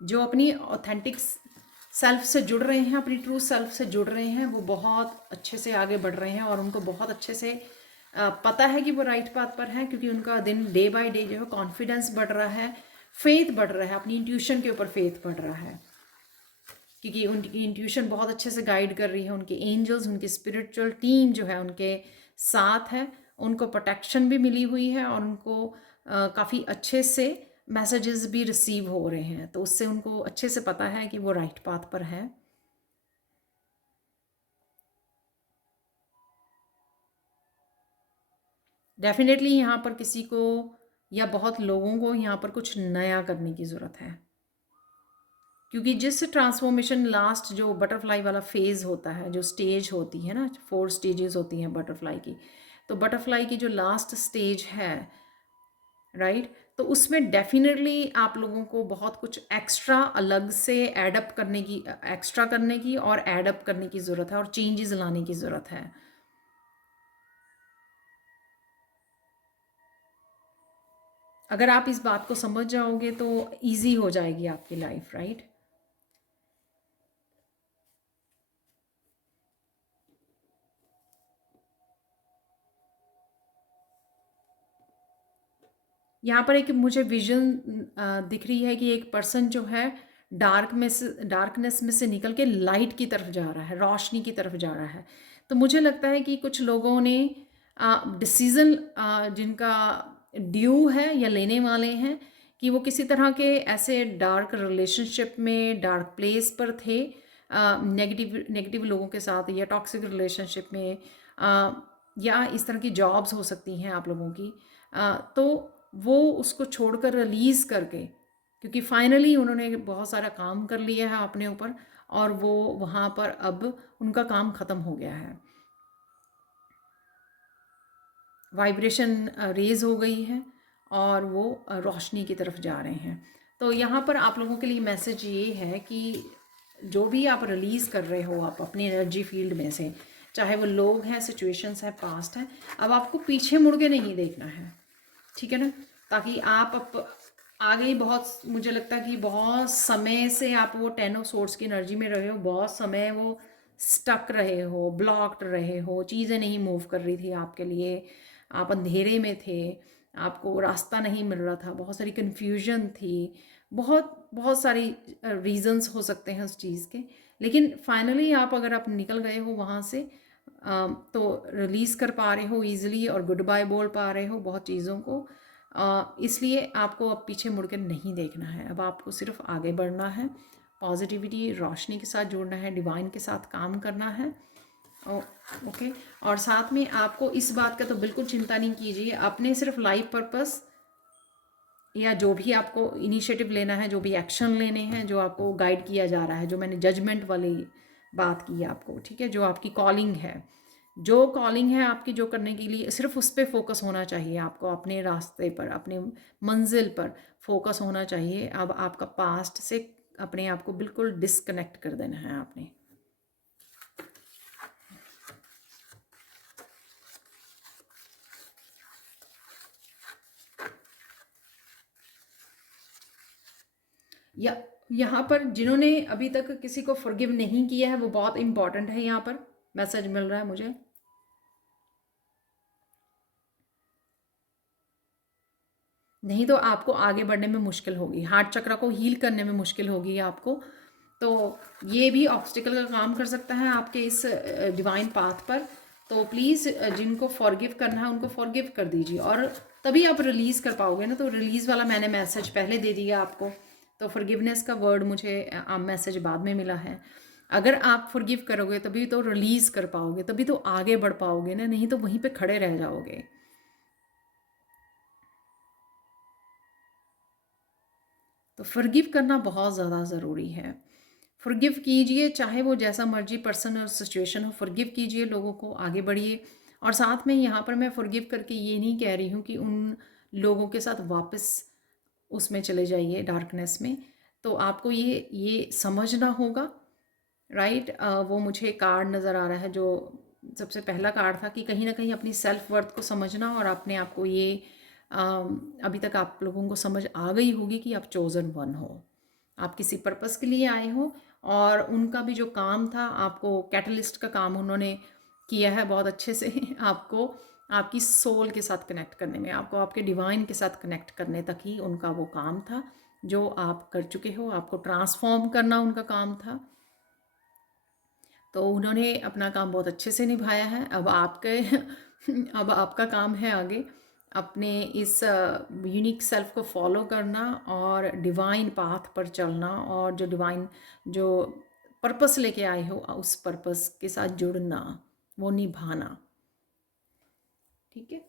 जो अपनी ऑथेंटिक सेल्फ से जुड़ रहे हैं, अपनी ट्रू सेल्फ से जुड़ रहे हैं, वो बहुत अच्छे से आगे बढ़ रहे हैं और उनको बहुत अच्छे से पता है कि वो राइट पाथ पर हैं, क्योंकि उनका दिन डे बाय डे जो है कॉन्फिडेंस बढ़ रहा है, फेथ बढ़ रहा है, अपनी इंट्यूशन के ऊपर फेथ बढ़ रहा है, क्योंकि उनकी इंट्यूशन बहुत अच्छे से गाइड कर रही है। उनके एंजल्स, उनकी स्पिरिचुअल टीम जो है उनके साथ है, उनको प्रोटेक्शन भी मिली हुई है और उनको काफ़ी अच्छे से मैसेजेस भी रिसीव हो रहे हैं, तो उससे उनको अच्छे से पता है कि वो राइट पाथ पर है। डेफिनेटली यहाँ पर किसी को या बहुत लोगों को यहाँ पर कुछ नया करने की ज़रूरत है, क्योंकि जिस ट्रांसफॉर्मेशन लास्ट जो बटरफ्लाई वाला फेज़ होता है, जो स्टेज होती है ना, 4 स्टेजेस होती हैं बटरफ्लाई की, तो बटरफ्लाई की जो लास्ट स्टेज है, राइट, तो उसमें डेफिनेटली आप लोगों को बहुत कुछ एक्स्ट्रा अलग से एडअप करने की, एक्स्ट्रा करने की और एडअप करने की ज़रूरत है और चेंजेस लाने की ज़रूरत है। अगर आप इस बात को समझ जाओगे तो इजी हो जाएगी आपकी लाइफ, राइट। यहाँ पर एक मुझे विजन दिख रही है कि एक पर्सन जो है डार्कनेस में से निकल के लाइट की तरफ जा रहा है, रोशनी की तरफ जा रहा है। तो मुझे लगता है कि कुछ लोगों ने डिसीज़न जिनका ड्यू है या लेने वाले हैं, कि वो किसी तरह के ऐसे डार्क रिलेशनशिप में, डार्क प्लेस पर थे, नेगेटिव नेगेटिव लोगों के साथ, या टॉक्सिक रिलेशनशिप में, या इस तरह की जॉब्स हो सकती हैं आप लोगों की। तो वो उसको छोड़कर रिलीज़ करके, क्योंकि फाइनली उन्होंने बहुत सारा काम कर लिया है अपने ऊपर, और वो वहाँ पर अब उनका काम ख़त्म हो गया है, वाइब्रेशन रेज हो गई है और वो रोशनी की तरफ जा रहे हैं। तो यहाँ पर आप लोगों के लिए मैसेज ये है कि जो भी आप रिलीज़ कर रहे हो आप अपनी एनर्जी फील्ड में से, चाहे वो लोग हैं, सिचुएशंस हैं, पास्ट हैं, अब आपको पीछे मुड़ के नहीं देखना है, ठीक है ना। ताकि आप अब आगे बहुत, मुझे लगता है कि बहुत समय से आप वो 10 ऑफ सोर्ड्स की एनर्जी में रहे हो, बहुत समय वो स्टक रहे हो, ब्लॉक्ड रहे हो, चीज़ें नहीं मूव कर रही थी आपके लिए, आप अंधेरे में थे, आपको रास्ता नहीं मिल रहा था, बहुत सारी कन्फ्यूजन थी, बहुत बहुत सारी रीजंस हो सकते हैं उस चीज़ के। लेकिन फाइनली अगर आप निकल गए हो वहाँ से, तो रिलीज़ कर पा रहे हो ईज़िली और गुड बाय बोल पा रहे हो बहुत चीज़ों को। इसलिए आपको अब पीछे मुड़ के नहीं देखना है, अब आपको सिर्फ आगे बढ़ना है, पॉजिटिविटी, रोशनी के साथ जुड़ना है, डिवाइन के साथ काम करना है। ओके। और साथ में आपको इस बात का तो बिल्कुल चिंता नहीं कीजिए, अपने सिर्फ लाइफ पर्पस या जो भी आपको इनिशिएटिव लेना है, जो भी एक्शन लेने हैं, जो आपको गाइड किया जा रहा है, जो मैंने जजमेंट वाली बात की आपको, ठीक है, जो आपकी कॉलिंग है, जो कॉलिंग है आपकी, जो करने के लिए सिर्फ उस पर फोकस होना चाहिए आपको, अपने रास्ते पर, अपने मंजिल पर फोकस होना चाहिए। अब आपका पास्ट से अपने आप को बिल्कुल डिस्कनेक्ट कर देना है आपने। या यहाँ पर जिन्होंने अभी तक किसी को फॉरगिव नहीं किया है, वो बहुत इंपॉर्टेंट है, यहाँ पर मैसेज मिल रहा है मुझे। नहीं तो आपको आगे बढ़ने में मुश्किल होगी, हार्ट चक्र को हील करने में मुश्किल होगी आपको। तो ये भी ऑब्स्टिकल का काम कर सकता है आपके इस डिवाइन पाथ पर। तो प्लीज़ जिनको फॉरगिव करना है उनको फॉरगिव कर दीजिए, और तभी आप रिलीज़ कर पाओगे ना। तो रिलीज़ वाला मैंने मैसेज पहले दे दिया आपको, तो फॉरगिवनेस का वर्ड मुझे मैसेज बाद में मिला है। अगर आप फॉरगिव करोगे तभी तो रिलीज़ कर पाओगे, तभी तो आगे बढ़ पाओगे ना, नहीं तो वहीं पे खड़े रह जाओगे। तो फॉरगिव करना बहुत ज़्यादा ज़रूरी है। फॉरगिव कीजिए, चाहे वो जैसा मर्जी पर्सन और सिचुएशन हो, फॉरगिव कीजिए लोगों को, आगे बढ़िए। और साथ में यहाँ पर मैं फॉरगिव करके ये नहीं कह रही हूँ कि उन लोगों के साथ वापस उसमें चले जाइए डार्कनेस में। तो आपको ये समझना होगा, राइट। वो मुझे कार्ड नज़र आ रहा है, जो सबसे पहला कार्ड था, कि कहीं ना कहीं अपनी सेल्फ वर्थ को समझना, और अपने आप को ये अभी तक आप लोगों को समझ आ गई होगी कि आप चोज़न वन हो, आप किसी पर्पस के लिए आए हो। और उनका भी जो काम था, आपको कैटलिस्ट का काम उन्होंने किया है बहुत अच्छे से आपको आपकी सोल के साथ कनेक्ट करने में, आपको आपके डिवाइन के साथ कनेक्ट करने तक ही उनका वो काम था, जो आप कर चुके हो। आपको ट्रांसफॉर्म करना उनका काम था, तो उन्होंने अपना काम बहुत अच्छे से निभाया है। अब आपके अब आपका काम है आगे अपने इस यूनिक सेल्फ को फॉलो करना और डिवाइन पाथ पर चलना, और जो डिवाइन जो पर्पस लेके आए हो उस पर्पस के साथ जुड़ना, वो निभाना, ठीक है।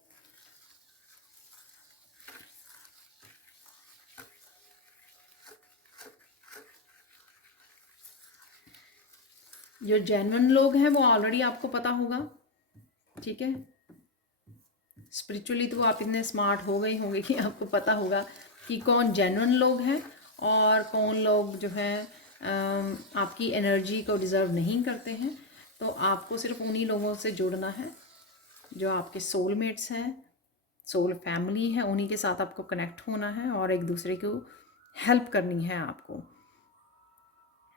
जो जेन्युइन लोग हैं वो ऑलरेडी आपको पता होगा, ठीक है। स्पिरिचुअली तो आप इतने स्मार्ट हो गए होंगे कि आपको पता होगा कि कौन जेन्युइन लोग हैं और कौन लोग जो है आपकी एनर्जी को डिज़र्व नहीं करते हैं। तो आपको सिर्फ उन्हीं लोगों से जुड़ना है जो आपके सोलमेट्स हैं, सोल फैमिली है, उन्हीं के साथ आपको कनेक्ट होना है और एक दूसरे को हेल्प करनी है, आपको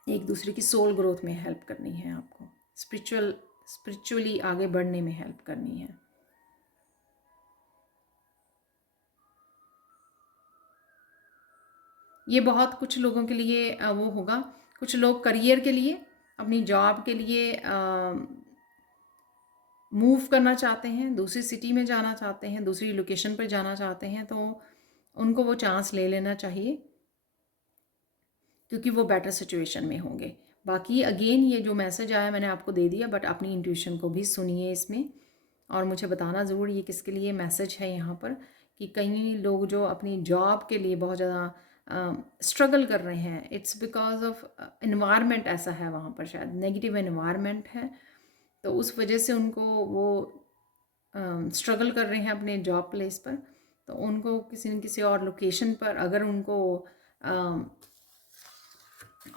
एक दूसरे की सोल ग्रोथ में हेल्प करनी है, आपको स्पिरिचुअली आगे बढ़ने में हेल्प करनी है। ये बहुत कुछ लोगों के लिए वो होगा। कुछ लोग करियर के लिए, अपनी जॉब के लिए मूव करना चाहते हैं, दूसरी सिटी में जाना चाहते हैं, दूसरी लोकेशन पर जाना चाहते हैं, तो उनको वो चांस ले लेना चाहिए क्योंकि वो बेटर सिचुएशन में होंगे। बाकी अगेन ये जो मैसेज आया मैंने आपको दे दिया, बट अपनी इंट्यूशन को भी सुनिए इसमें और मुझे बताना ज़रूर ये किसके लिए मैसेज है यहाँ पर। कि कई लोग जो अपनी जॉब के लिए बहुत ज़्यादा स्ट्रगल कर रहे हैं, इट्स बिकॉज ऑफ इन्वायरमेंट ऐसा है वहाँ पर, शायद नेगेटिव इन्वायरमेंट है, तो उस वजह से उनको वो स्ट्रगल कर रहे हैं अपने जॉब प्लेस पर। तो उनको किसी न किसी और लोकेशन पर अगर उनको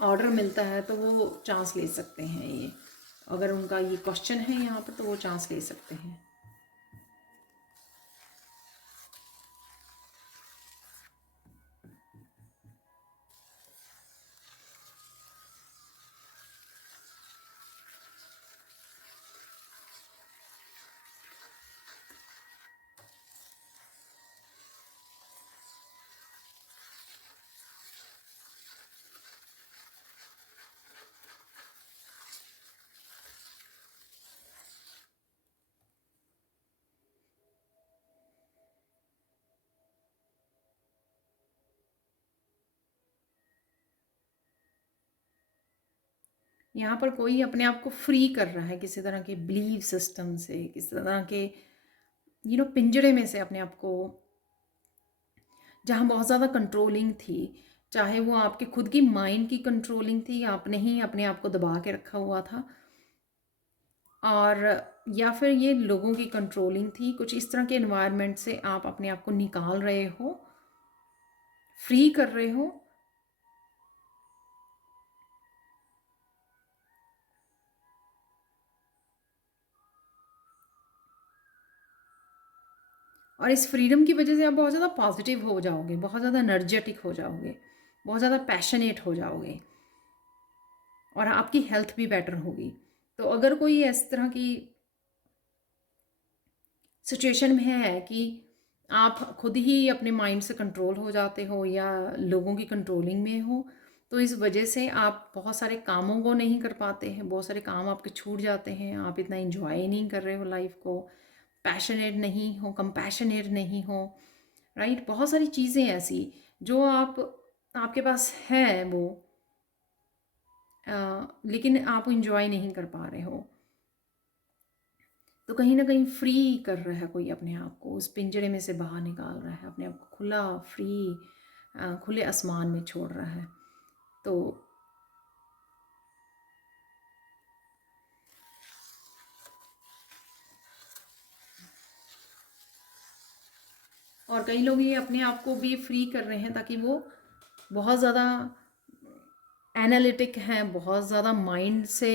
ऑर्डर मिलता है तो वो चांस ले सकते हैं। ये अगर उनका ये क्वेश्चन है यहाँ पर तो वो चांस ले सकते हैं। यहाँ पर कोई अपने आप को फ्री कर रहा है किसी तरह के बिलीव सिस्टम से, किसी तरह के पिंजरे में से अपने आप को, जहाँ बहुत ज़्यादा कंट्रोलिंग थी, चाहे वो आपके खुद की माइंड की कंट्रोलिंग थी, आपने ही अपने आप को दबा के रखा हुआ था, और या फिर ये लोगों की कंट्रोलिंग थी। कुछ इस तरह के एनवायरनमेंट से आप अपने आप को निकाल रहे हो, फ्री कर रहे हो। और इस फ्रीडम की वजह से आप बहुत ज़्यादा पॉजिटिव हो जाओगे, बहुत ज़्यादा एनर्जेटिक हो जाओगे, बहुत ज़्यादा पैशनेट हो जाओगे और आपकी हेल्थ भी बेटर होगी। तो अगर कोई इस तरह की सिचुएशन में है कि आप खुद ही अपने माइंड से कंट्रोल हो जाते हो या लोगों की कंट्रोलिंग में हो, तो इस वजह से आप बहुत सारे कामों को नहीं कर पाते हैं, बहुत सारे काम आपके छूट जाते हैं, आप इतना इंजॉय नहीं कर रहे हो लाइफ को, पैशनेट नहीं हो, कंपैशनेट नहीं हो, राइट। बहुत सारी चीज़ें ऐसी जो आपके पास है वो, लेकिन आप इंजॉय नहीं कर पा रहे हो। तो कहीं ना कहीं फ्री कर रहा है कोई अपने आप को, उस पिंजरे में से बाहर निकाल रहा है, अपने आप को खुला फ्री खुले आसमान में छोड़ रहा है। तो और कई लोग ये अपने आप को भी फ्री कर रहे हैं ताकि वो बहुत ज़्यादा एनालिटिक हैं, बहुत ज़्यादा माइंड से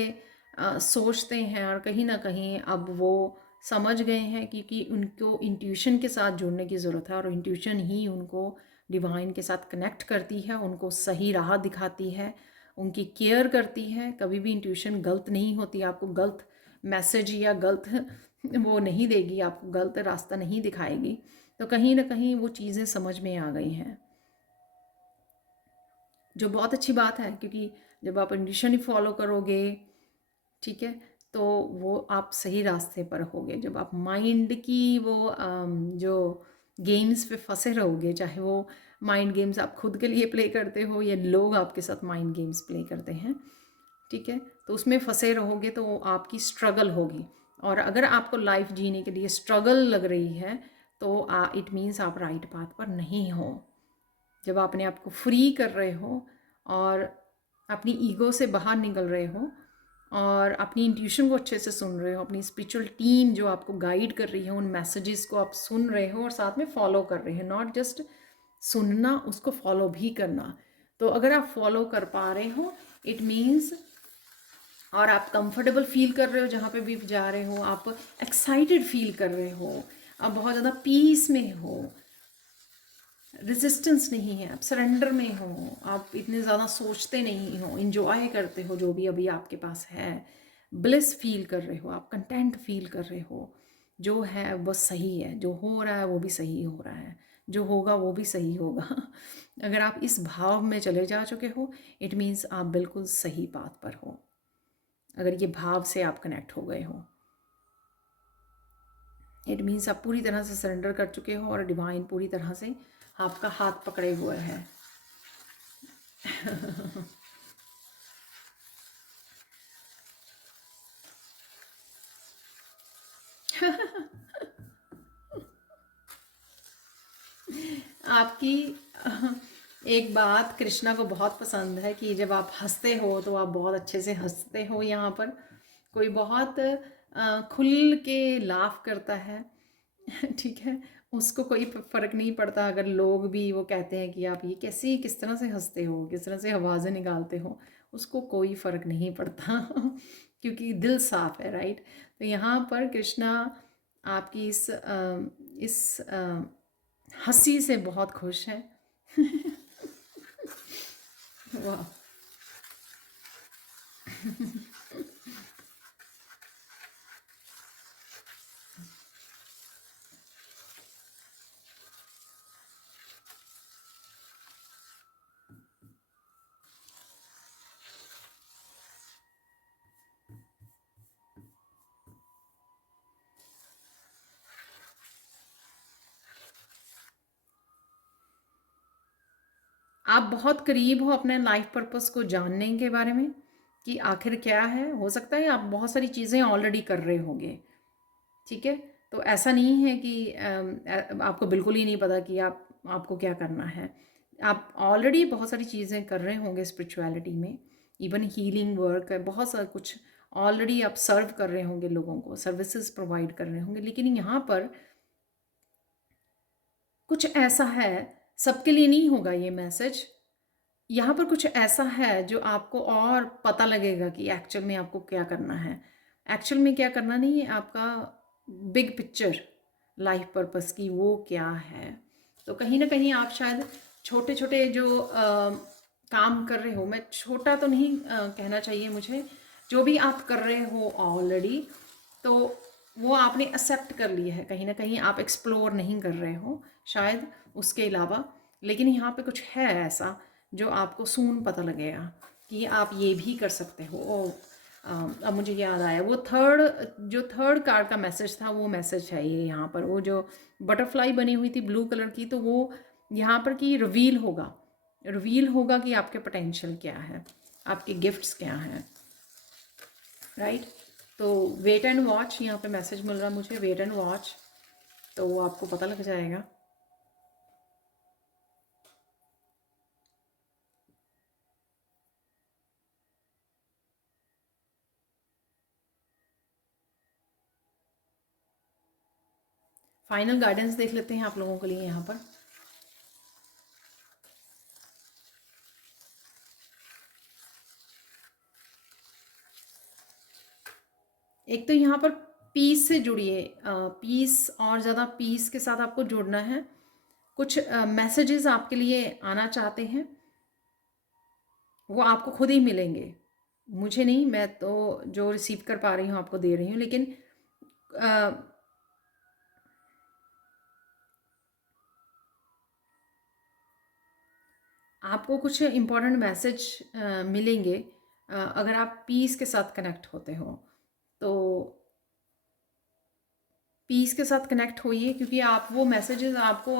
सोचते हैं, और कहीं ना कहीं अब वो समझ गए हैं क्योंकि उनको इंट्यूशन के साथ जुड़ने की ज़रूरत है, और इंट्यूशन ही उनको डिवाइन के साथ कनेक्ट करती है, उनको सही राह दिखाती है, उनकी केयर करती है। कभी भी इंट्यूशन गलत नहीं होती, आपको गलत मैसेज या गलत वो नहीं देगी, आपको गलत रास्ता नहीं दिखाएगी। तो कहीं ना कहीं वो चीज़ें समझ में आ गई हैं, जो बहुत अच्छी बात है, क्योंकि जब आप इंट्यूशन ही फॉलो करोगे, ठीक है, तो वो आप सही रास्ते पर होगे। जब आप माइंड की वो जो गेम्स पे फंसे रहोगे, चाहे वो माइंड गेम्स आप खुद के लिए प्ले करते हो या लोग आपके साथ माइंड गेम्स प्ले करते हैं, ठीक है, तो उसमें फंसे रहोगे तो आपकी स्ट्रगल होगी। और अगर आपको लाइफ जीने के लिए स्ट्रगल लग रही है तो इट मीन्स आप राइट पाथ पर नहीं हो। जब आप अपने आप को फ्री कर रहे हो और अपनी ईगो से बाहर निकल रहे हो और अपनी इंट्यूशन को अच्छे से सुन रहे हो, अपनी स्पिरिचुअल टीम जो आपको गाइड कर रही है उन मैसेजेस को आप सुन रहे हो और साथ में फॉलो कर रहे हो, नॉट जस्ट सुनना, उसको फॉलो भी करना। तो अगर आप फॉलो कर पा रहे हो इट मीन्स, और आप कंफर्टेबल फील कर रहे हो जहाँ पे भी जा रहे हो, आप एक्साइटेड फील कर रहे हो, आप बहुत ज़्यादा पीस में हो, रेजिस्टेंस नहीं है, आप सरेंडर में हो, आप इतने ज़्यादा सोचते नहीं हो, इंजॉय करते हो जो भी अभी आपके पास है, ब्लिस फील कर रहे हो, आप कंटेंट फील कर रहे हो, जो है वो सही है, जो हो रहा है वो भी सही हो रहा है, जो होगा वो भी सही होगा। अगर आप इस भाव में चले जा चुके हो इट मीन्स आप बिल्कुल सही बात पर हो, अगर ये भाव से आप कनेक्ट हो गए हो इट मीन्स आप पूरी तरह से सरेंडर कर चुके हो और डिवाइन पूरी तरह से आपका हाथ पकड़े हुए है। आपकी एक बात कृष्णा को बहुत पसंद है कि जब आप हंसते हो तो आप बहुत अच्छे से हंसते हो, यहाँ पर कोई बहुत खुल के लाफ करता है। ठीक है, उसको कोई फ़र्क नहीं पड़ता अगर लोग भी वो कहते हैं कि आप ये कैसे किस तरह से हंसते हो, किस तरह से आवाज़ें निकालते हो, उसको कोई फ़र्क नहीं पड़ता। क्योंकि दिल साफ है, राइट। तो यहाँ पर कृष्णा आपकी इस हंसी से बहुत खुश है। वाह। आप बहुत करीब हो अपने लाइफ पर्पस को जानने के बारे में कि आखिर क्या है। हो सकता है आप बहुत सारी चीज़ें ऑलरेडी कर रहे होंगे, ठीक है। तो ऐसा नहीं है कि आपको बिल्कुल ही नहीं पता कि आपको क्या करना है। आप ऑलरेडी बहुत सारी चीज़ें कर रहे होंगे स्पिरिचुअलिटी में, इवन हीलिंग वर्क है, बहुत सारा कुछ ऑलरेडी आप सर्व कर रहे होंगे, लोगों को सर्विसेज प्रोवाइड कर रहे होंगे। लेकिन यहाँ पर कुछ ऐसा है, सबके लिए नहीं होगा ये मैसेज, यहाँ पर कुछ ऐसा है जो आपको और पता लगेगा कि एक्चुअल में आपको क्या करना है। एक्चुअल में क्या करना नहीं है, आपका बिग पिक्चर लाइफ पर्पस की वो क्या है। तो कहीं ना कहीं आप शायद छोटे छोटे जो काम कर रहे हो, मैं छोटा तो नहीं कहना चाहिए मुझे, जो भी आप कर रहे हो ऑलरेडी, तो वो आपने एक्सेप्ट कर लिया है। कहीं ना कहीं आप एक्सप्लोर नहीं कर रहे हो शायद उसके अलावा, लेकिन यहाँ पे कुछ है ऐसा जो आपको सून पता लगेगा कि आप ये भी कर सकते हो। अब मुझे याद आया, वो थर्ड कार्ड का मैसेज था, वो मैसेज है ये यहाँ पर, वो जो बटरफ्लाई बनी हुई थी ब्लू कलर की, तो वो यहाँ पर कि रिवील होगा कि आपके पोटेंशियल क्या है, आपके गिफ्ट्स क्या हैं, राइट। तो वेट एंड वॉच, यहाँ पे मैसेज मिल रहा मुझे, वेट एंड वॉच, तो आपको पता लग जाएगा। फाइनल गाइडेंस देख लेते हैं आप लोगों के लिए यहाँ पर। एक तो यहाँ पर पीस से जुड़िए, पीस और ज़्यादा पीस के साथ आपको जुड़ना है। कुछ मैसेजेस आपके लिए आना चाहते हैं, वो आपको खुद ही मिलेंगे, मुझे नहीं, मैं तो जो रिसीव कर पा रही हूँ आपको दे रही हूँ। लेकिन आपको कुछ इम्पोर्टेंट मैसेज मिलेंगे अगर आप पीस के साथ कनेक्ट होते हो। तो पीस के साथ कनेक्ट होइए, क्योंकि आप वो मैसेजेस आपको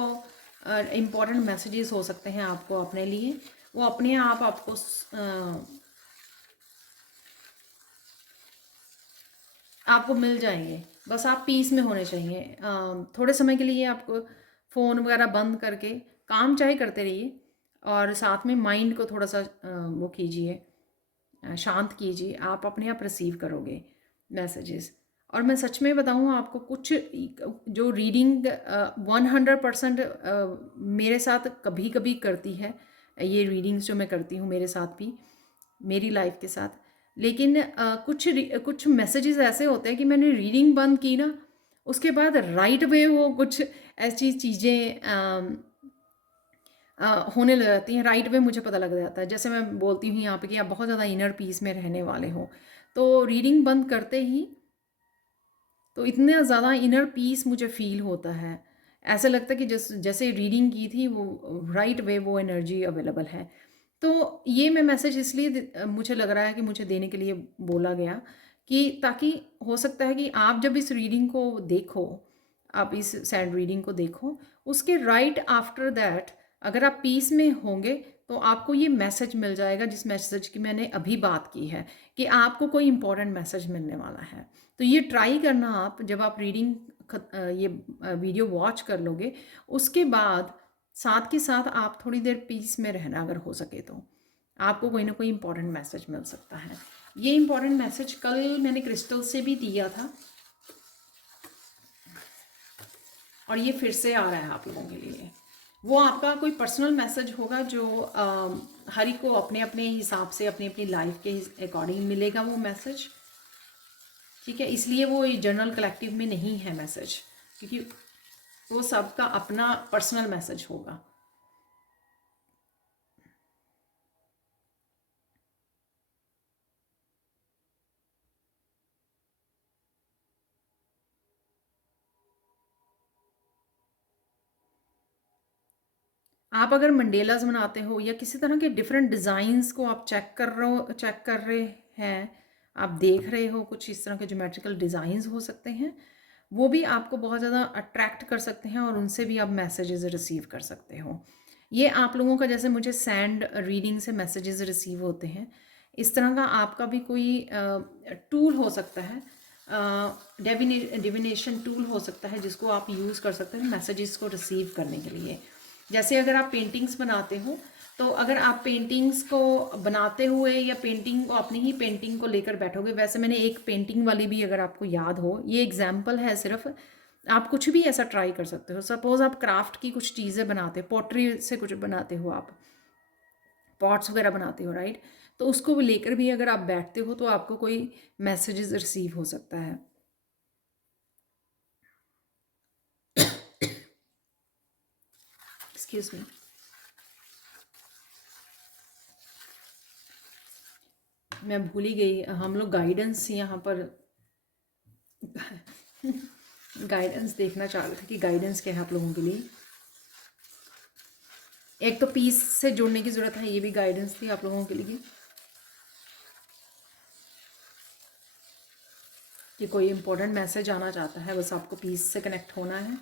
इम्पॉर्टेंट मैसेजेस हो सकते हैं आपको अपने लिए, वो अपने आप आपको आपको मिल जाएंगे। बस आप पीस में होने चाहिए। थोड़े समय के लिए आपको फ़ोन वगैरह बंद करके काम चाहे करते रहिए और साथ में माइंड को थोड़ा सा वो कीजिए, शांत कीजिए, आप अपने आप रिसीव करोगे मैसेजेस। और मैं सच में बताऊँ आपको, कुछ जो रीडिंग 100% मेरे साथ कभी कभी करती है, ये रीडिंग्स जो मैं करती हूँ मेरे साथ भी, मेरी लाइफ के साथ। लेकिन कुछ मैसेजेस ऐसे होते हैं कि मैंने रीडिंग बंद की ना, उसके बाद राइट वे वो कुछ ऐसी चीज़ें होने लग जाती हैं, राइट वे मुझे पता लग जाता है। जैसे मैं बोलती हूँ यहाँ पे कि आप बहुत ज़्यादा इनर पीस में रहने वाले हो, तो रीडिंग बंद करते ही तो इतना ज़्यादा इनर पीस मुझे फ़ील होता है। ऐसा लगता है कि जैसे रीडिंग की थी वो राइट वे वो एनर्जी अवेलेबल है। तो ये मैं मैसेज इसलिए मुझे लग रहा है कि मुझे देने के लिए बोला गया, कि ताकि हो सकता है कि आप जब इस रीडिंग को देखो, आप इस सैड रीडिंग को देखो, उसके राइट आफ्टर दैट अगर आप पीस में होंगे तो आपको ये मैसेज मिल जाएगा, जिस मैसेज की मैंने अभी बात की है, कि आपको कोई इंपॉर्टेंट मैसेज मिलने वाला है। तो ये ट्राई करना आप, जब आप रीडिंग ये वीडियो वॉच कर लोगे, उसके बाद साथ के साथ आप थोड़ी देर पीस में रहना, अगर हो सके तो आपको कोई ना कोई इंपॉर्टेंट मैसेज मिल सकता है। ये इंपॉर्टेंट मैसेज कल मैंने क्रिस्टल से भी दिया था, और ये फिर से आ रहा है आप लोगों के लिए। वो आपका कोई पर्सनल मैसेज होगा जो हर एक को अपने अपने हिसाब से, अपनी अपनी लाइफ के अकॉर्डिंग मिलेगा वो मैसेज, ठीक है। इसलिए वो जनरल कलेक्टिव में नहीं है मैसेज, क्योंकि वो सबका अपना पर्सनल मैसेज होगा। आप अगर मंडेलाज बनाते हो या किसी तरह के डिफरेंट डिज़ाइंस को आप चेक कर रहे हैं, आप देख रहे हो, कुछ इस तरह के ज्योमेट्रिकल डिज़ाइंस हो सकते हैं, वो भी आपको बहुत ज़्यादा अट्रैक्ट कर सकते हैं, और उनसे भी आप मैसेजेस रिसीव कर सकते हो। ये आप लोगों का, जैसे मुझे सैंड रीडिंग से मैसेजेस रिसीव होते हैं, इस तरह का आपका भी कोई टूल हो सकता है, डिविनेशन टूल हो सकता है, जिसको आप यूज़ कर सकते हैं मैसेजेस को रिसीव करने के लिए। जैसे अगर आप पेंटिंग्स बनाते हो, तो अगर आप पेंटिंग्स को बनाते हुए या पेंटिंग को, अपनी ही पेंटिंग को लेकर बैठोगे, वैसे मैंने एक पेंटिंग वाली भी, अगर आपको याद हो, ये एग्जाम्पल है सिर्फ, आप कुछ भी ऐसा ट्राई कर सकते हो। सपोज आप क्राफ्ट की कुछ चीज़ें बनाते हो, पॉटरी से कुछ बनाते हो, आप पॉट्स वगैरह बनाते हो, राइट, तो उसको लेकर भी अगर आप बैठते हो तो आपको कोई मैसेजेस रिसीव हो सकता है। Excuse me. मैं भूल ही गई, हम लोग गाइडेंस यहाँ पर गाइडेंस देखना चाह रहे थे कि गाइडेंस क्या है आप लोगों के लिए। एक तो पीस से जुड़ने की ज़रूरत है, ये भी गाइडेंस थी आप लोगों के लिए, कि कोई इंपॉर्टेंट मैसेज आना चाहता है, बस आपको पीस से कनेक्ट होना है।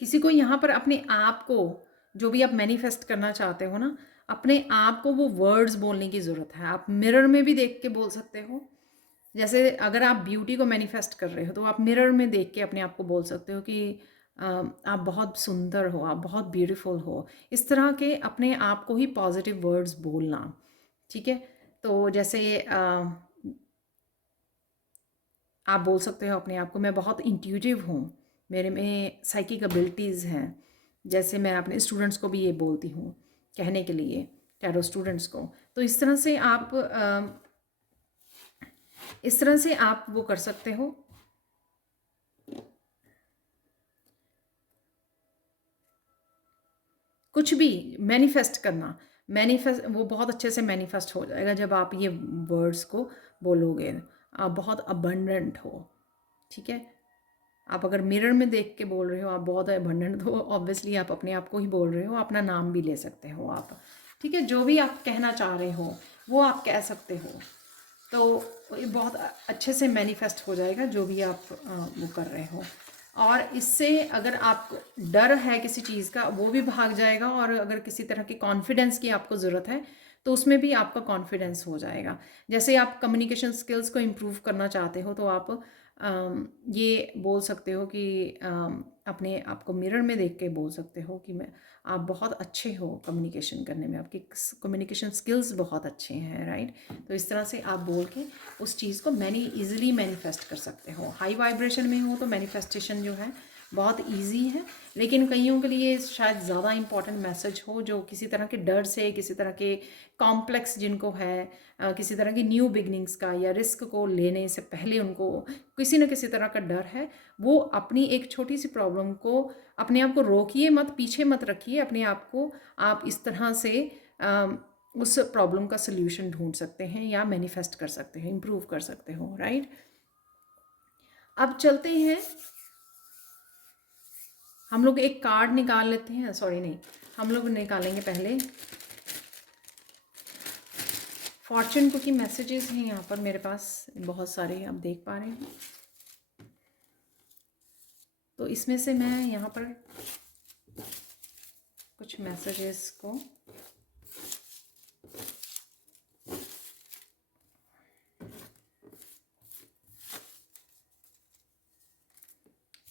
किसी को यहाँ पर अपने आप को, जो भी आप मैनिफेस्ट करना चाहते हो ना, अपने आप को वो वर्ड्स बोलने की ज़रूरत है। आप मिरर में भी देख के बोल सकते हो। जैसे अगर आप ब्यूटी को मैनिफेस्ट कर रहे हो, तो आप मिरर में देख के अपने आप को बोल सकते हो कि आप बहुत सुंदर हो, आप बहुत ब्यूटीफुल हो। इस तरह के अपने आप को ही पॉजिटिव वर्ड्स बोलना, ठीक है। तो जैसे आप बोल सकते हो अपने आप को, मैं बहुत इंट्यूटिव हूँ, मेरे में साइकिक एबिलिटीज़ हैं। जैसे मैं अपने स्टूडेंट्स को भी ये बोलती हूँ कहने के लिए, टैरो स्टूडेंट्स को। तो इस तरह से आप वो कर सकते हो। कुछ भी मैनिफेस्ट करना, मैनिफेस्ट वो बहुत अच्छे से मैनिफेस्ट हो जाएगा जब आप ये वर्ड्स को बोलोगे। आप बहुत अबंडेंट हो, ठीक है। आप अगर मिरर में देख के बोल रहे हो आप बहुत अबंडेंट, तो ऑब्वियसली आप अपने आप को ही बोल रहे हो, अपना नाम भी ले सकते हो आप, ठीक है। जो भी आप कहना चाह रहे हो वो आप कह सकते हो। तो ये बहुत अच्छे से मैनिफेस्ट हो जाएगा जो भी आप वो कर रहे हो। और इससे अगर आपको डर है किसी चीज़ का, वो भी भाग जाएगा। और अगर किसी तरह की कॉन्फिडेंस की आपको ज़रूरत है, तो उसमें भी आपका कॉन्फिडेंस हो जाएगा। जैसे आप कम्युनिकेशन स्किल्स को इम्प्रूव करना चाहते हो तो आप ये बोल सकते हो कि अपने आप को मिरर में देख के बोल सकते हो कि मैं आप बहुत अच्छे हो कम्युनिकेशन करने में, आपकी कम्युनिकेशन स्किल्स बहुत अच्छे हैं, राइट। तो इस तरह से आप बोल के उस चीज़ को ईजिली मैनिफेस्ट कर सकते हो। हाई वाइब्रेशन में हो तो मैनिफेस्टेशन जो है बहुत इजी है, लेकिन कईयों के लिए शायद ज़्यादा इंपॉर्टेंट मैसेज हो, जो किसी तरह के डर से, किसी तरह के कॉम्प्लेक्स जिनको है, किसी तरह की न्यू बिगनिंग्स का या रिस्क को लेने से पहले उनको किसी न किसी तरह का डर है, वो अपनी एक छोटी सी प्रॉब्लम को अपने आप को रोकिए मत, पीछे मत रखिए अपने आप को। आप इस तरह से उस प्रॉब्लम का सल्यूशन ढूंढ सकते हैं या मैनिफेस्ट कर सकते हैं, इम्प्रूव कर सकते हो, राइट। अब चलते हैं, हम लोग एक कार्ड निकाल लेते हैं, सॉरी नहीं, हम लोग निकालेंगे पहले फॉर्चून कुकी मैसेजेस हैं यहाँ पर मेरे पास बहुत सारे, आप देख पा रहे हैं। तो इसमें से मैं यहाँ पर कुछ मैसेजेस को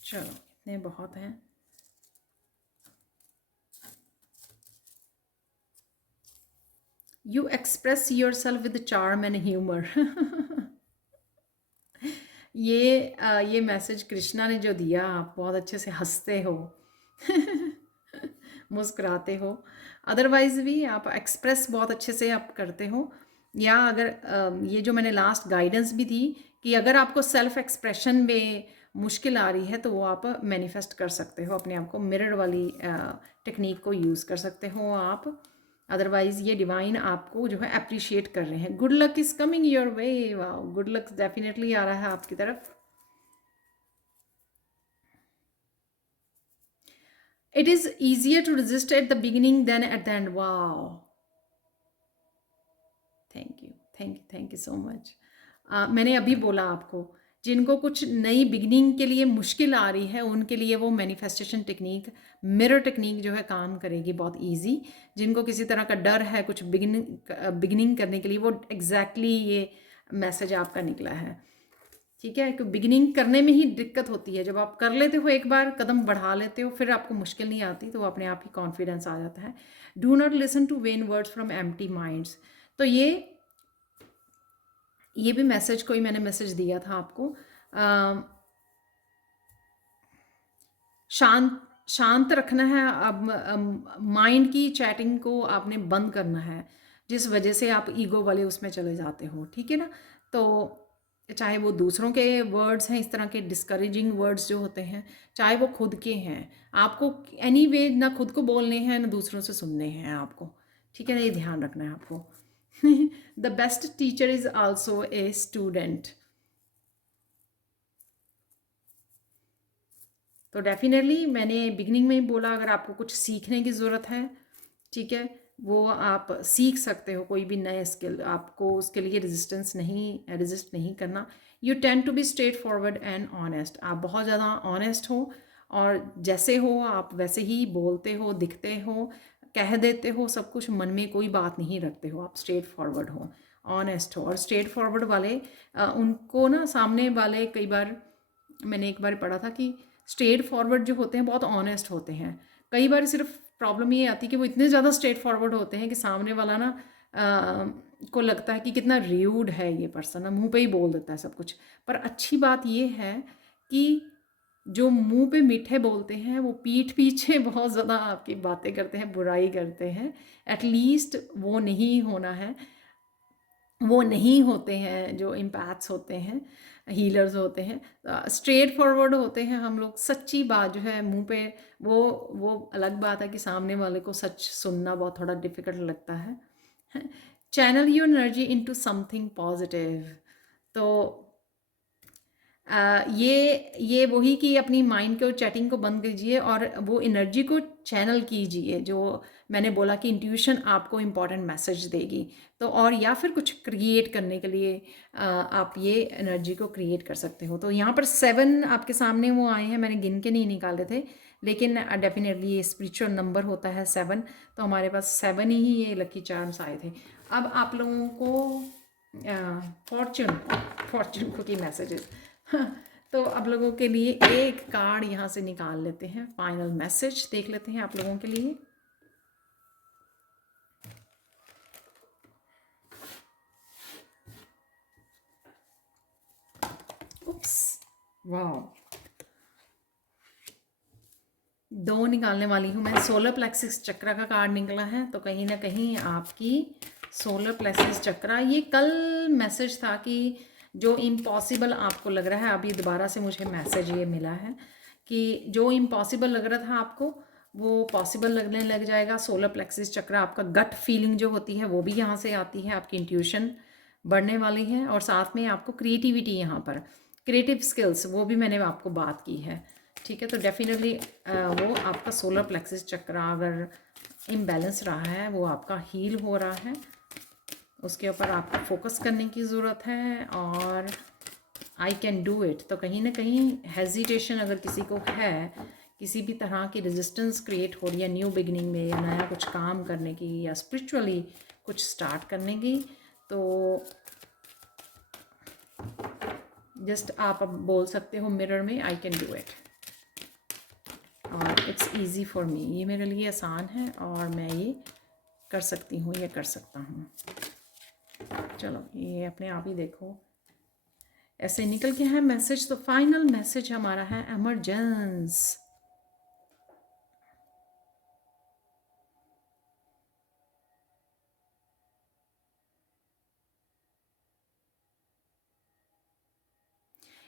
चलो इतने बहुत हैं। You express your self with charm and humour. ये मैसेज कृष्णा ने जो दिया, आप बहुत अच्छे से हंसते हो, मुस्कुराते हो, अदरवाइज भी आप एक्सप्रेस बहुत अच्छे से आप करते हो। या अगर ये जो मैंने लास्ट गाइडेंस भी दी कि अगर आपको सेल्फ एक्सप्रेशन में मुश्किल आ रही है तो वो आप मैनिफेस्ट कर सकते हो, अपने आप को मिरर वाली टेक्निक को यूज़ कर सकते हो आप। अदरवाइज ये डिवाइन आपको जो है अप्रिशिएट कर रहे हैं। Good luck is coming your way, wow, good luck definitely आ रहा है आपकी तरफ। It is easier to resist at the beginning than at the end, wow, thank you, thank you, thank you so much. मैंने अभी बोला आपको, जिनको कुछ नई बिगनिंग के लिए मुश्किल आ रही है उनके लिए वो मैनिफेस्टेशन टेक्निक, मिरर टेक्निक जो है काम करेगी बहुत इजी। जिनको किसी तरह का डर है कुछ बिगिनिंग करने के लिए, वो एग्जैक्टली ये मैसेज आपका निकला है, ठीक है। कि बिगिनिंग करने में ही दिक्कत होती है, जब आप कर लेते हो एक बार कदम बढ़ा लेते हो फिर आपको मुश्किल नहीं आती, तो अपने आप ही कॉन्फिडेंस आ जाता है। Do not listen to vain words from empty minds. तो ये भी मैसेज कोई मैंने मैसेज दिया था आपको। शांत रखना है, अब माइंड की चैटिंग को आपने बंद करना है, जिस वजह से आप ईगो वाले उसमें चले जाते हो, ठीक है ना। तो चाहे वो दूसरों के वर्ड्स हैं, इस तरह के डिस्करेजिंग वर्ड्स जो होते हैं, चाहे वो खुद के हैं, आपको एनीवे ना खुद को बोलने हैं ना दूसरों से सुनने हैं आपको, ठीक है ना, ये ध्यान रखना है आपको। The best teacher is also a student. तो डेफिनेटली मैंने बिगनिंग में ही बोला, अगर आपको कुछ सीखने की ज़रूरत है, ठीक है, वो आप सीख सकते हो, कोई भी नए स्किल, आपको उसके लिए रेजिस्ट नहीं करना। You tend to be straightforward and honest. आप बहुत ज़्यादा ऑनेस्ट हो और जैसे हो आप वैसे ही बोलते हो, दिखते हो, कह देते हो सब कुछ, मन में कोई बात नहीं रखते हो, आप स्ट्रेट फॉरवर्ड हो, ऑनेस्ट हो। और स्ट्रेट फॉरवर्ड वाले उनको ना, सामने वाले, कई बार मैंने एक बार पढ़ा था कि स्ट्रेट फॉरवर्ड जो होते हैं बहुत ऑनेस्ट होते हैं। कई बार सिर्फ प्रॉब्लम ये आती है कि वो इतने ज़्यादा स्ट्रेट फॉरवर्ड होते हैं कि सामने वाला ना को लगता है कि कितना र्यूड है ये पर्सन, मुंह पे ही बोल देता है सब कुछ। पर अच्छी बात ये है कि जो मुंह पे मीठे बोलते हैं वो पीठ पीछे बहुत ज़्यादा आपकी बातें करते हैं, बुराई करते हैं, एटलीस्ट वो नहीं होना है, वो नहीं होते हैं जो इम्पैथ्स होते हैं, हीलर्स होते हैं, स्ट्रेट फॉरवर्ड होते हैं हम लोग। सच्ची बात जो है मुंह पे, वो अलग बात है कि सामने वाले को सच सुनना बहुत थोड़ा डिफिकल्ट लगता है। Channel your energy into something positive. तो ये वही कि अपनी माइंड को, चैटिंग को बंद कीजिए और वो एनर्जी को चैनल कीजिए, जो मैंने बोला कि इंट्यूशन आपको इम्पॉर्टेंट मैसेज देगी। तो और या फिर कुछ क्रिएट करने के लिए आप ये एनर्जी को क्रिएट कर सकते हो। तो यहाँ पर 7 आपके सामने वो आए हैं, मैंने गिन के नहीं निकाले थे, लेकिन डेफिनेटली ये स्पिरिचुअल नंबर होता है 7, तो हमारे पास 7 ही ये लकी चार्म्स आए थे। अब आप लोगों को फॉर्चून फॉर्चून कुकी मैसेजेस तो आप लोगों के लिए एक कार्ड यहाँ से निकाल लेते हैं, फाइनल मैसेज देख लेते हैं आप लोगों के लिए। उप्स, वाह, 2 निकालने वाली हूँ मैं। सोलर प्लेक्सिस चक्रा का कार्ड निकला है, तो कहीं ना कहीं आपकी सोलर प्लेक्सिस चक्रा, ये कल मैसेज था कि जो इम्पॉसिबल आपको लग रहा है, अभी दोबारा से मुझे मैसेज ये मिला है कि जो इम्पॉसिबल लग रहा था आपको वो पॉसिबल लगने लग जाएगा। सोलर प्लेक्सिस चक्रा, आपका गट फीलिंग जो होती है वो भी यहाँ से आती है, आपकी इंट्यूशन बढ़ने वाली है, और साथ में आपको क्रिएटिविटी, यहाँ पर क्रिएटिव स्किल्स, वो भी मैंने आपको बात की है, ठीक है। तो डेफिनेटली वो आपका सोलर प्लेक्सिस चक्रा अगर इम्बैलेंस रहा है वो आपका हील हो रहा है, उसके ऊपर आपको फोकस करने की ज़रूरत है। और आई कैन डू इट, तो कहीं ना कहीं हेजिटेशन अगर किसी को है, किसी भी तरह की रेजिस्टेंस क्रिएट हो रही है न्यू बिगनिंग में, या नया कुछ काम करने की, या स्पिरिचुअली कुछ स्टार्ट करने की, तो जस्ट आप अब बोल सकते हो मिरर में, आई कैन डू इट, और इट्स ईजी फॉर मी, ये मेरे लिए आसान है और मैं ये कर सकती हूँ, ये कर सकता हूँ। चलो ये अपने आप ही देखो ऐसे निकल के है मैसेज। तो फाइनल मैसेज हमारा है एमरजेंस।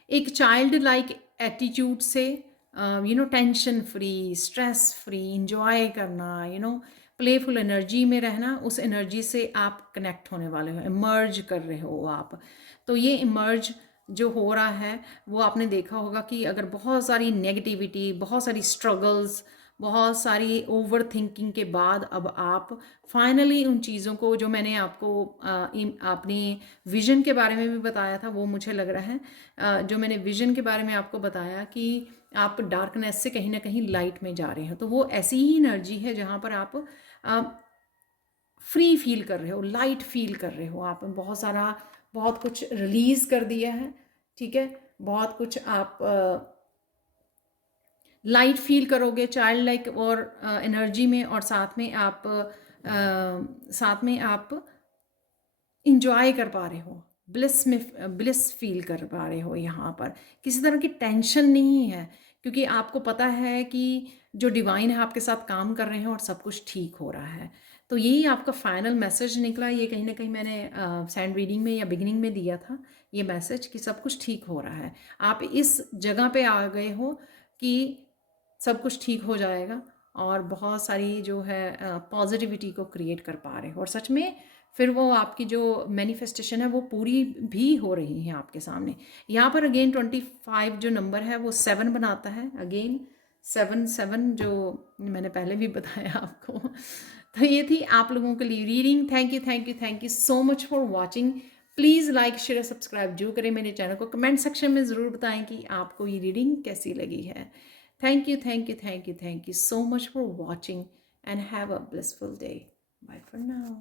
एक चाइल्ड लाइक एटीट्यूड से, tension free, stress free, enjoy करना, प्लेफुल एनर्जी में रहना, उस एनर्जी से आप कनेक्ट होने वाले हो, इमर्ज कर रहे हो आप। तो ये इमर्ज जो हो रहा है वो आपने देखा होगा कि अगर बहुत सारी नेगेटिविटी, बहुत सारी स्ट्रगल्स, बहुत सारी ओवर थिंकिंग के बाद अब आप फाइनली उन चीज़ों को, जो मैंने आपको अपनी विजन के बारे में भी बताया था, वो मुझे लग रहा है जो मैंने विजन के बारे में आपको बताया कि आप डार्कनेस से कहीं ना कहीं लाइट में जा रहे हो, तो वो ऐसी ही एनर्जी है जहाँ पर आप फ्री फील कर रहे हो, लाइट फील कर रहे हो, आप बहुत कुछ रिलीज़ कर दिया है, ठीक है। बहुत कुछ आप लाइट फील करोगे, चाइल्ड लाइक और एनर्जी में, और साथ में आप इंजॉय कर पा रहे हो, ब्लिस फील कर पा रहे हो। यहाँ पर किसी तरह की टेंशन नहीं है, क्योंकि आपको पता है कि जो डिवाइन है आपके साथ काम कर रहे हैं और सब कुछ ठीक हो रहा है। तो यही आपका फाइनल मैसेज निकला। ये कहीं ना कहीं मैंने सैंड रीडिंग में या बिगिनिंग में दिया था ये मैसेज कि सब कुछ ठीक हो रहा है। आप इस जगह पे आ गए हो कि सब कुछ ठीक हो जाएगा, और बहुत सारी जो है पॉजिटिविटी को क्रिएट कर पा रहे हो, और सच में फिर वो आपकी जो मैनिफेस्टेशन है वो पूरी भी हो रही है आपके सामने। यहाँ पर अगेन 25 जो नंबर है वो 7 बनाता है, अगेन 7 जो मैंने पहले भी बताया आपको। तो ये थी आप लोगों के लिए reading. Thank you so much for watching. Please like share subscribe जो करें मेरे चैनल को। कमेंट सेक्शन में ज़रूर बताएं कि आपको ये रीडिंग कैसी लगी है। Thank you so much for watching, and have a blissful day. Bye for now.